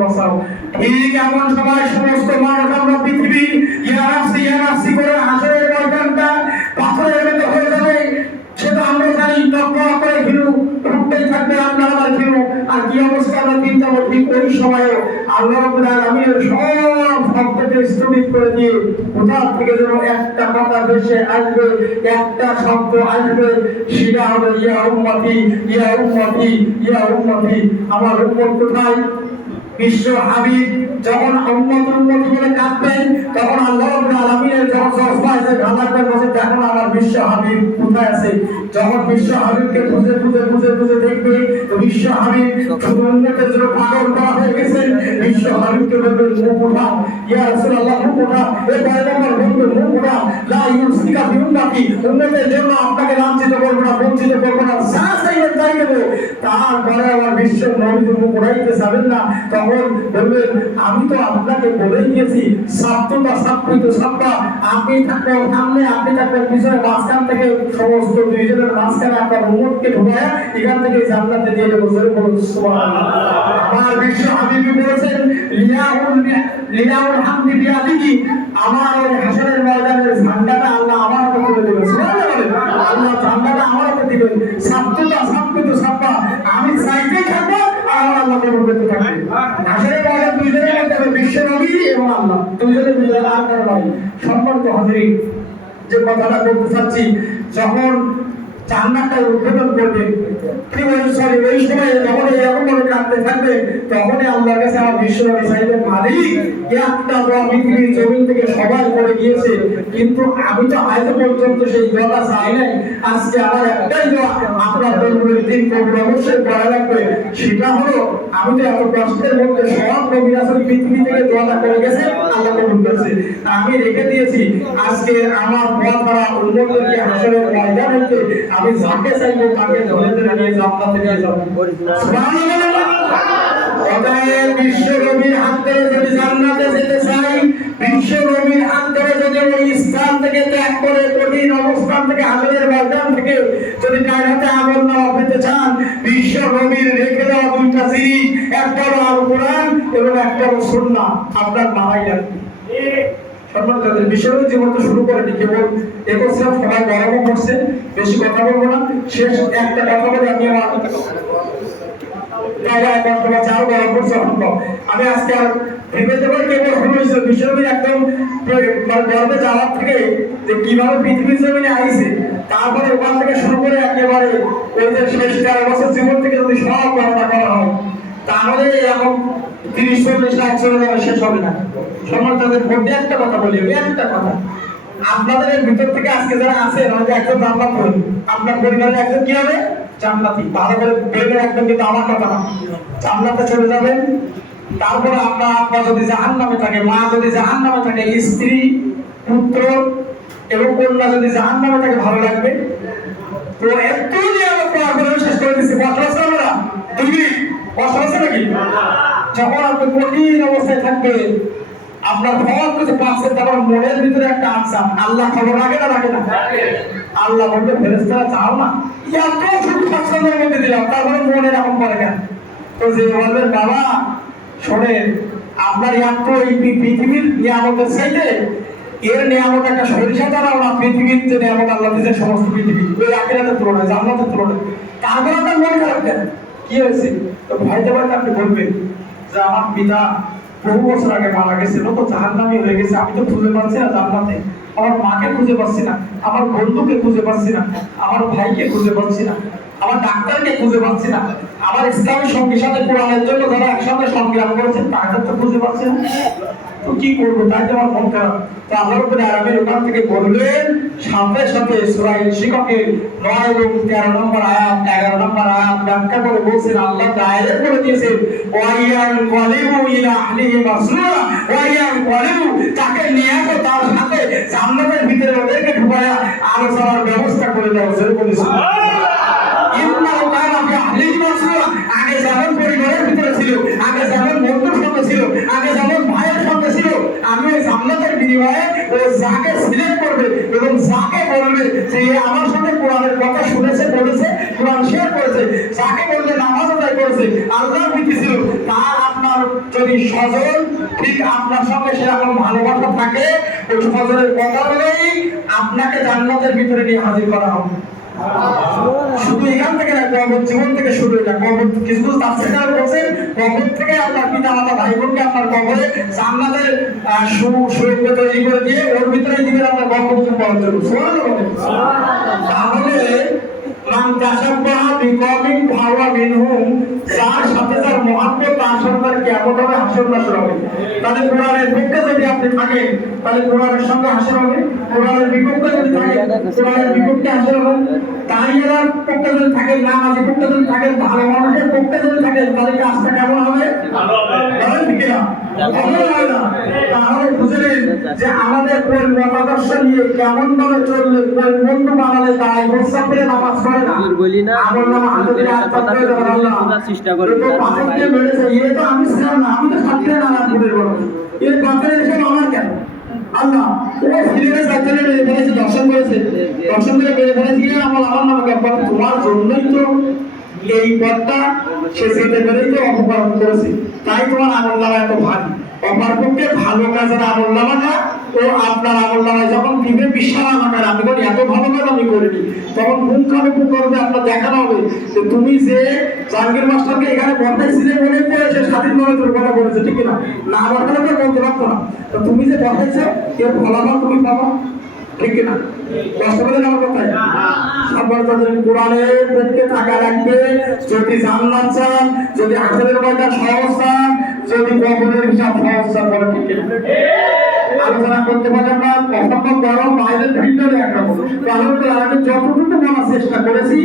বাঁচাও। ঠিক এমন সময় সমস্ত মানব আমরা পৃথিবী ইয়া নাফসি করে হাসরের ময়দানটা পাথরের মতো হয়ে যাবে। সেটা আমরা জানি, টকটক করে ঘিরু উঠতেই থাকবে, আমরা আবার ঘিরু, আর কি অবস্থা আমরা চিন্তা করি। ঠিক ওই সময়ে আল্লাহ রাব্বুল আলামিনের সব শব্দকে স্থগিত করে দিয়ে কোথা থেকে যেন একটা কথা ভেসে আসবে, একটা শব্দ আসবে, সেটা হবে ইয়া উম্মতি। আমার উম্মত কোথায়? বিশ্ব হাবিব যখন উম্মত বলে কাঁদবেন, তখন আল্লাহ রাব্বুল আলামিনের যখন সসবা এসে গালাতে বসে, তখন আমার বিশ্ব হাবিব কোথায় আছে? যখন বিশ্ব হাবিবকে খুঁজে দেখবে, তো বিশ্ব হাবিব শুধু উম্মতের জন্য পাগল করা হয়ে গেছেন। বিশ্ব হাবিবকে বলবে মুখ উঠাও, ইয়া রাসূলুল্লাহ মুখ উঠাও, এ পয়গম্বর বলবে মুখ উঠাও, লা ইউসিকা বিউম্মতি, উম্মতের জন্য আপনাকে লাঞ্ছিত করব না, বঞ্চিত করব না, চাইবেন তাই দেব। তারপরে আমার বিশ্ব নবী মুখ উঠাইতে যাবেন না, তখন বলবেন আমি তো আপনাকে বলেই গেছি সাপ্তা, আপনি থাকবেন সামনে, আপনি থাকবেন পিছনে, মাঝখান থেকে সমস্ত দুইজনের মাঝখানে আপনার উম্মতকে ঢুকায়া এখান থেকে জান্নাতে দিয়ে দেবো। সুবহানাল্লাহ। আমার বিশ্ব হাবিবি বলেছেন লিয়াউল হামদি বিয়াদিহি, আমার ওই হাসরের ময়দানের ঝান্ডাটা আল্লাহ আমার হাতে তুলে দেবেন। সুবহানাল্লাহ। আল্লাহ ঝান্ডাটা আমার হাতে দিবেন। সাপ্তা, আমি চাইতেই থাকবো আর আল্লাহ কবুল করতে থাকবে। হাসরের ময়দান দুইজনের মধ্যে বিশ্ব নবী এবং আল্লাহ দুইজনের মিলে আর কারো নয়। সম্মানিত হাজিরিন, যে কথাটা বলতে চাচ্ছি, যখন জান্নাতটা উদ্বোধন করবে, ওই সময় যখন এরকম ভাবে কাঁদতে থাকবে, তখনই আল্লাহর কাছে আমার বিশ্ব নবী চাইবেন মালিক একটা দোয়া পৃথিবীর জমিন থেকে সবাই করে গিয়েছে, কিন্তু আমি তো আজ পর্যন্ত সেই দোয়াটা চাই নাই। আজকে আমার একটাই দোয়া আপনার কবুলের দিন কবুল অবশ্যই করা লাগবে। সেটা হলো আমি তো এত কষ্টের মধ্যে সব নবী রাসূল পৃথিবী থেকে দোয়াটা করে গেছে, আল্লাহ কবুল করেছে, আমি রেখে দিয়েছি। আজকে আমার দোয়া করা উম্মতকে হাসরের ময়দান হতে আমি যাকে চাইবো তাকে ধরে নিয়ে জান্নাতে নিয়ে যাব। সুবহানাল্লাহ। অতএব বিশ্ব নবীর হাত ধরে যদি জান্নাতে যেতে চাই, বিশ্ব নবীর হাত ধরে যদি ওই স্থান থেকে ত্যাগ করে কঠিন অবস্থান থেকে হাসরের ময়দান থেকে যদি তার হাতে আমল নামা পেতে চান, বিশ্ব নবীর রেখে দেওয়া দুইটা জিনিস, একটা হলো আল কোরআন এবং একটা হলো সুন্নাহ, আপনার মাথায় রাখবেন। সম্মানিত বিষয় জীবন তো শুরু করেনি, কেবল একসাথে সবাই গরমও করছে, বেশি কথা বলবো না। শেষ একটা কথা বলে আমি আমার আমি আজকে আর ভেবে দেবো কেবল হয়েছে বিশ্বনবী একদম গর্বে যাওয়ার থেকে যে কিভাবে পৃথিবীর জমিনে আইছে, তারপরে ওখান থেকে শুরু করে একেবারে ওই যে শেষ 13 বছর জীবন থেকে যদি সব গণনা করা হয়, তাহলে এরকম 30-40 লাখ চলে যাবে, শেষ হবে না। সমাজের মধ্যে একটা কথা বলি, একটা কথা, আপনাদের ভিতর থেকে আজকে যারা আছে হয়তো একজন জান্নাত হবে, আপনার পরিবারের একজন কি হবে? জান্নাতি। ভালো করে ভেবে রাখবেন, কিন্তু আমার কথা না, জান্নাতে চলে যাবেন। তারপরে আপনার আব্বা যদি জাহান্নামে থাকে, মা যদি জাহান্নামে থাকে, স্ত্রী, পুত্র এবং কন্যা যদি জাহান্নামে থাকে, ভালো লাগবে? তো এত যে আমরা শেষ করে দিচ্ছি, কথা আছে আমরা 2 মিনিট কথা আছে নাকি? যখন আপনি কঠিন অবস্থায় থাকবেন, আপনার সব কিছু পাচ্ছেন, তারপর মনের ভিতরে একটা আশা, আল্লাহ খবর রাখে না রাখে না? আল্লাহ বলবে ফেরেশতারা চাও না এত সুখ স্বাচ্ছন্দ্যের মধ্যে দিলাম, তারপরে মনে এরকম করে কেন? তো যে বলবেন বাবা শোনেন, আপনার এত এই পৃথিবীর নিয়ামতের চাইতে এর নিয়ামত একটা সরিষা দ্বারাও না, পৃথিবীর যে নিয়ামত আল্লাহ দিয়েছে সমস্ত পৃথিবী ওই আখিরাতের তুলনায়, জান্নাতের তুলনায়। তারপরে আপনার মন খারাপ কেন? কি হয়েছে? তো ভাইতে ভাইতে আপনি বলবেন যে আমার পিতা বহু বছর আগে মারা গেছে, তো জাহান্নামী হয়ে গেছে, আমি তো খুঁজে পাচ্ছি না জান্নাতে, আমার মাকে খুঁজে পাচ্ছি না, আমার বন্ধুকে খুঁজে পাচ্ছি না, আমার ভাইকে খুঁজে পাচ্ছি না, আমার ডাক্তারকে খুঁজে পাচ্ছি না, আমার ইসলামী সঙ্গীর সাথে কোরআনের জন্য যারা একসঙ্গে সংগ্রাম করেছেন তাদের তো খুঁজে পাচ্ছি না। তো কি করবো? তাই তো আমার মন খারাপ। তো আল্লাহ রাব্বুল আলামিন ওখান থেকে বললেন, সাথে সাথে সূরা ইনশিকাকের 9 এবং 13 নম্বর আয়াত 11 নম্বর আয়াত ব্যাখ্যা করে বলছেন, আল্লাহ ডাইরেক্ট বলে দিয়েছেন ওয়াইয়ান ওয়ালিবু ইলা আহলিহি মাসরুরা ওয়াইয়ান ওয়ালিবু, তাকে নিয়ে আসো তার সাথে জান্নাতের ভিতরে ওদেরকে ঢুকায়া আলোচনার ব্যবস্থা করে দেওয়া হয়েছে। বলি সুবহানাল্লাহ। ইন্নাহু কানা ফি আহলিহি মাসরুরা, আগে যেমন পরিবারের ভিতরে ছিল, আগে যেমন বন্ধুর সঙ্গে ছিল, আগে যেমন ভাইয়ের সঙ্গে ছিল, আমি ওই জান্নাতের বিনিময়ে ও যাকে সিলেক্ট করবে এবং যাকে বলবে যে আমার সঙ্গে কোরআনের কথা শুনেছে, বলেছে, কোরআন শেয়ার করেছে, যাকে বলবে নামাজ আদায় করেছে, আল্লাহর ভীতি ছিল, তার আপনার যদি স্বজন ঠিক আপনার সঙ্গে সেরকম ভালোবাসা থাকে, ওই স্বজনের কথা বলেই আপনাকে জান্নাতের ভিতরে নিয়ে হাজির করা হবে। শুধু এখান থেকে না, কবর জীবন থেকে শুরু। এটা কবর কিছু তাফসীরকার বলেছেন, কবর থেকে আপনার পিতা মাতা ভাই বোনকে আপনার কবরে জান্নাতের সুযোগ তৈরি করে দিয়ে ওর ভিতরে দিবেন আপনার বরকত পাওয়ার জন্য। সুবহানাল্লাহ। তাহলে মান তাশাব্বাহা বিকওমিন ফাহুয়া মিনহুম, যার সাথে যার মহব্বত তার সাথে তার কিয়ামত হবে, হাসর নাসর হবে। তাহলে কোরআনের পক্ষে যদি আপনি থাকেন তাহলে কোরআনের সঙ্গে হাসর হবে, কোরআনের বিপক্ষে যদি থাকেন কোরআনের বিপক্ষে হাসর হবে। তাইয়ার পক্ষে যদি থাকেন, নামাজের পক্ষে যদি থাকেন, ভালো মানুষের পক্ষে যদি থাকেন, তাহলে কাজটা কেমন হবে? ভালো হবে ঠিক না? ভালো হবে না? তাহলে বুঝলেন যে আমাদের কোন মতাদর্শ নিয়ে কেমন ভাবে চললে, কোন বন্ধু বানালে তাই মুসাফিরে নামাজ পড়ে না, আমল নামা হাতে দিয়ে হাত পাততে দেওয়া আল্লাহ চেষ্টা করে। তো পাথর দিয়ে মেরেছে, এ তো আমি ছিলাম না, আমি তো সাথে নামাজ পড়ে বড়, এর পাথরে এসে আমার কেন? আল্লাহ ও সিলেটে সাথে মেরে ফেলেছে, দর্শন করেছে, দর্শন করে মেরে ফেলেছে, আমার নামে একবার তোমার জন্যই তো এই পথটা সে যেতে পেরেই তো অপকর্ম করেছে, তাই তোমার আমল নামা এত ভারী। অপরপক্ষে ভালো কাজের আমল নামাটা ও আপনার আমল নামায় যখন দিবে বিশাল আকার, আমি বলি এত ভালো কাজ আমি করিনি, তখন মুখ খাবে মুখ করবে, আপনার দেখানো হবে যে তুমি যে জাহাঙ্গীর মাস্টারকে এখানে বসাইছিলে বলে সে স্বাধীনভাবে তোর কথা বলেছে, ঠিক না? না আমার কথা তো বলতে পারতো না, তো তুমি যে বসাইছো এর ফলাফল তুমি পাবো, ঠিক না? কষ্ট করে যাওয়ার কথাই সবার তাদের কোরআনের পক্ষে থাকা লাগবে। যদি জান্নাত চান, যদি আখেরের ময়দান সহজ চান, যদি কবরের হিসাব সহজ চান, বলে ঠিক না? আলোচনা করতে পারলাম না, অসম্ভব গরম, বাইরের ভিতরে একরকম। কারণ আমি যতটুকু বলার চেষ্টা করেছি,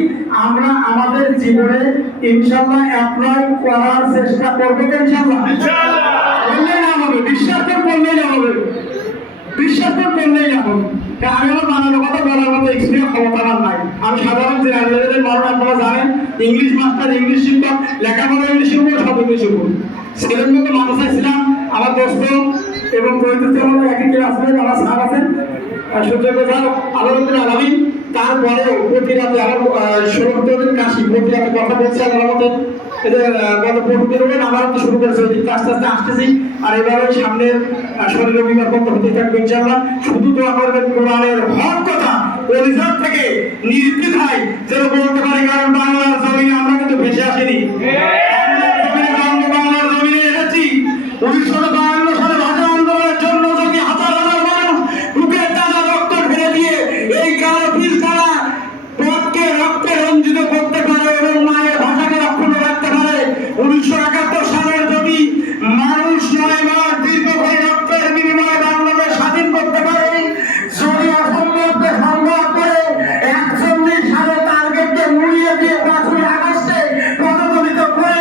আমরা আমাদের জীবনে ইনশাআল্লাহ অ্যাপ্লাই করার চেষ্টা করবো। ইনশাআল্লাহ বললেই না হবে, বিশ্বাস করলেই না হবে, বিশ্বাস করলেই না হবে। আমি আমার বানানোর কথা বলার মতো এক্সপিরিয়েন্স ক্ষমতা আমার নাই। আমি সাধারণ যে রেলওয়ের মানুষ, আপনারা জানেন, ইংলিশ মাস্টার, ইংলিশ শিক্ষক, লেখাপড়া ইংলিশের উপর, সব ইংলিশের উপর। ছেলের মতো মানুষ ছিলাম, আমার দোস্ত এবং বৈদ্যুতিক আমাদের একই ক্লাসমেট, আমার স্যার আছেন সূর্য যাও আলোচনা আলামি। তারপরেও প্রতি রাতে আমার 16 দিন কাশি, প্রতি রাতে কথা বলছি আমার মতো গত 15 দিন হলেন আমার তো শুরু করেছে, ওই আস্তে আস্তে আসতেছি। আর এবারে সামনের শরীর রবিবার পর্যন্ত হতে থাকবে ইনশাআল্লাহ। শুধু দোয়া করবেন কোরআনের হক কথা পরিসর থেকে নির্দ্বিধায় যেন বলতে পারি, কারণ বাংলার জমিনে আমরা কিন্তু ভেসে আসিনি, বাংলার জমিনে এসেছি 1952 সালে ভাষা আন্দোলনের জন্য। যদি হাজার হাজার মানুষ বুকের তাজা রক্ত ফেলে দিয়ে এই কালো পিল তারা পথকে রক্তে রঞ্জিত করতে পারে এবং মায়ের ভাষাকে রক্ষণ রাখতে পারে, 1971 সালের যদি মানুষ 9 মাস দীর্ঘকালী রক্তের বিনিময়ে বাংলাদেশ স্বাধীন করতে পারে, যদি অসম্ভবকে সংগ্রাম করে 41 সালে টার্গেটকে মুড়িয়ে দিয়ে 5ই আগস্টে পদদলিত করে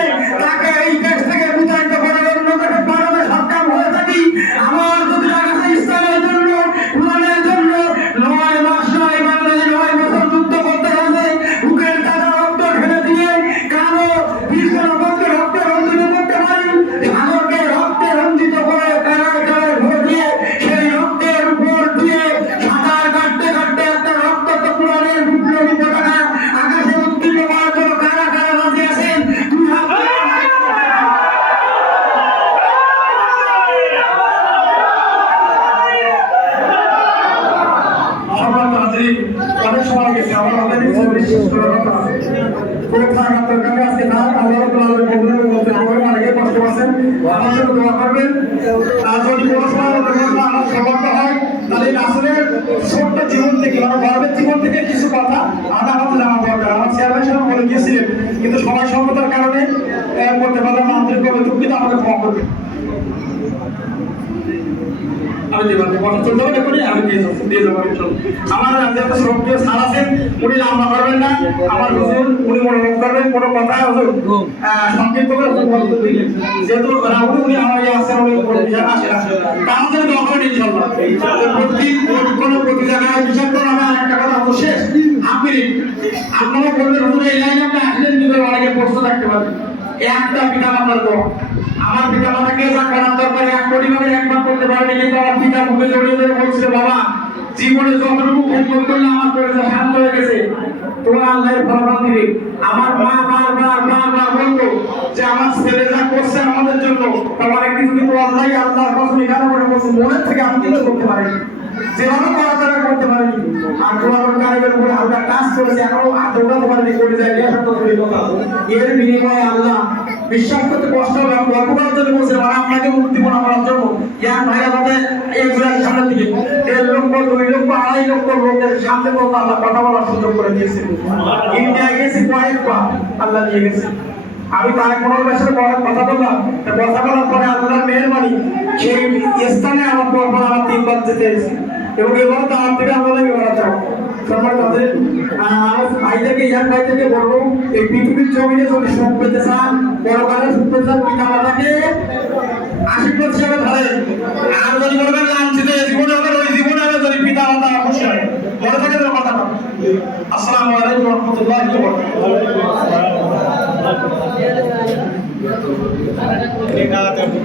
অনেক সময় গেছে আমার অনেক শেষ করার কথা খুব থাকা দরকার আজকে না আল্লাহ রাব্বুল আলামিন বলতে বলবেন অনেকে কষ্ট আছেন আমার জন্য দোয়া করবেন আর যদি কোনো সময় আমার সমাপ্ত হয় তাহলে আসলে ছোট্ট জীবন থেকে মানে গর্বের জীবন থেকে কিছু কথা আমাদের জানা দরকার আমার চেয়ারম্যান সাহেব বলে গিয়েছিলেন কিন্তু সময় স্বল্পতার কারণে করতে পারলাম না আন্তরিকভাবে দুঃখিত আমাকে ক্ষমা করবেন আমি দেব কথা চলতে হবে করি আমি দিয়ে দেবো আমার একটা শ্রদ্ধেয় স্যার আছেন উনি লম্বা করবেন না আমার হুজুর উনি মনোযোগ করবেন কোনো কথা হুজুর সংক্ষিপ্ত করে বক্তব্য দিলেন যেহেতু উনি আমার আছেন উনি আসেন তাদের দরকার ইনশাআল্লাহ কোনো প্রতি জায়গায় বিশেষ করে আমার একটা কথা হলো শেষ আপনারা বলবেন হুজুর এই লাইনে আপনি আসলেন কিন্তু অনেকে প্রশ্ন থাকতে পারবেন একটা পিতা মাতার দোয়া আমার পিতা মাতাকে যা করার দরকার এক পরিবারের একবার করতে পারেনি কিন্তু আমার পিতা মুখে জড়িয়ে ধরে বলছিল বাবা জীবনে যতটুকু ভোগ করলে আমার পরিচয় শান্ত হয়ে গেছে তোমার আল্লাহর ফলাফল দিবে আমার মা বারবার বলতো যে আমার ছেলে যা করছে আমাদের জন্য তোমার কিছু কিন্তু আল্লাহর কসম এখানে করে বলছে মনের থেকে আমি কিছু করতে পারিনি যেভাবে করা তারা করতে পারেনি আর তোমার কারিগরের উপরে হালকা কাজ করেছে এখনো দৌড়াতে পারেনি করে যায় এর বিনিময়ে আল্লাহ বিশ্বাস করতে কষ্ট হবে আমি গল্প করার জন্য বলছি মানে আপনাকে মুক্তি মনে করার জন্য ইয়ার ভাইরা মধ্যে এই ঘোরার সামনের দিকে 1.5 লক্ষ 2 লক্ষ 2.5 লক্ষ লোকের সামনে বলতে আল্লাহ কথা বলার সুযোগ করে দিয়েছে ইন্ডিয়া গেছি কয়েকবার আল্লাহ নিয়ে গেছে আমি তার কোনো বিষয়ে কথা বললাম কথা বলার পরে আল্লাহর মেহেরবানি সেই স্থানে আমার পর আমার 3 বার যেতে এসেছি এবং এবার তো আমার থেকে আমরা বেড়া চাও সবার কাছে আমার ভাইদেরকে ইয়ার ভাইদেরকে বলবো এই পৃথিবীর জমিনে যদি সুখ পেতে চান পরকালে সুখ পেতে চান পিতা মাতাকে আশীর্বাদ হিসেবে ধরেন আর যদি বলবেন লাঞ্ছিত জীবনে হবে ওই জীবনে হবে যদি পিতা মাতা খুশি হয় মনে থাকে তো কথাটা আসসালামু আলাইকুম ওয়া রাহমাতুল্লাহি ওয়া বারাকাতুহু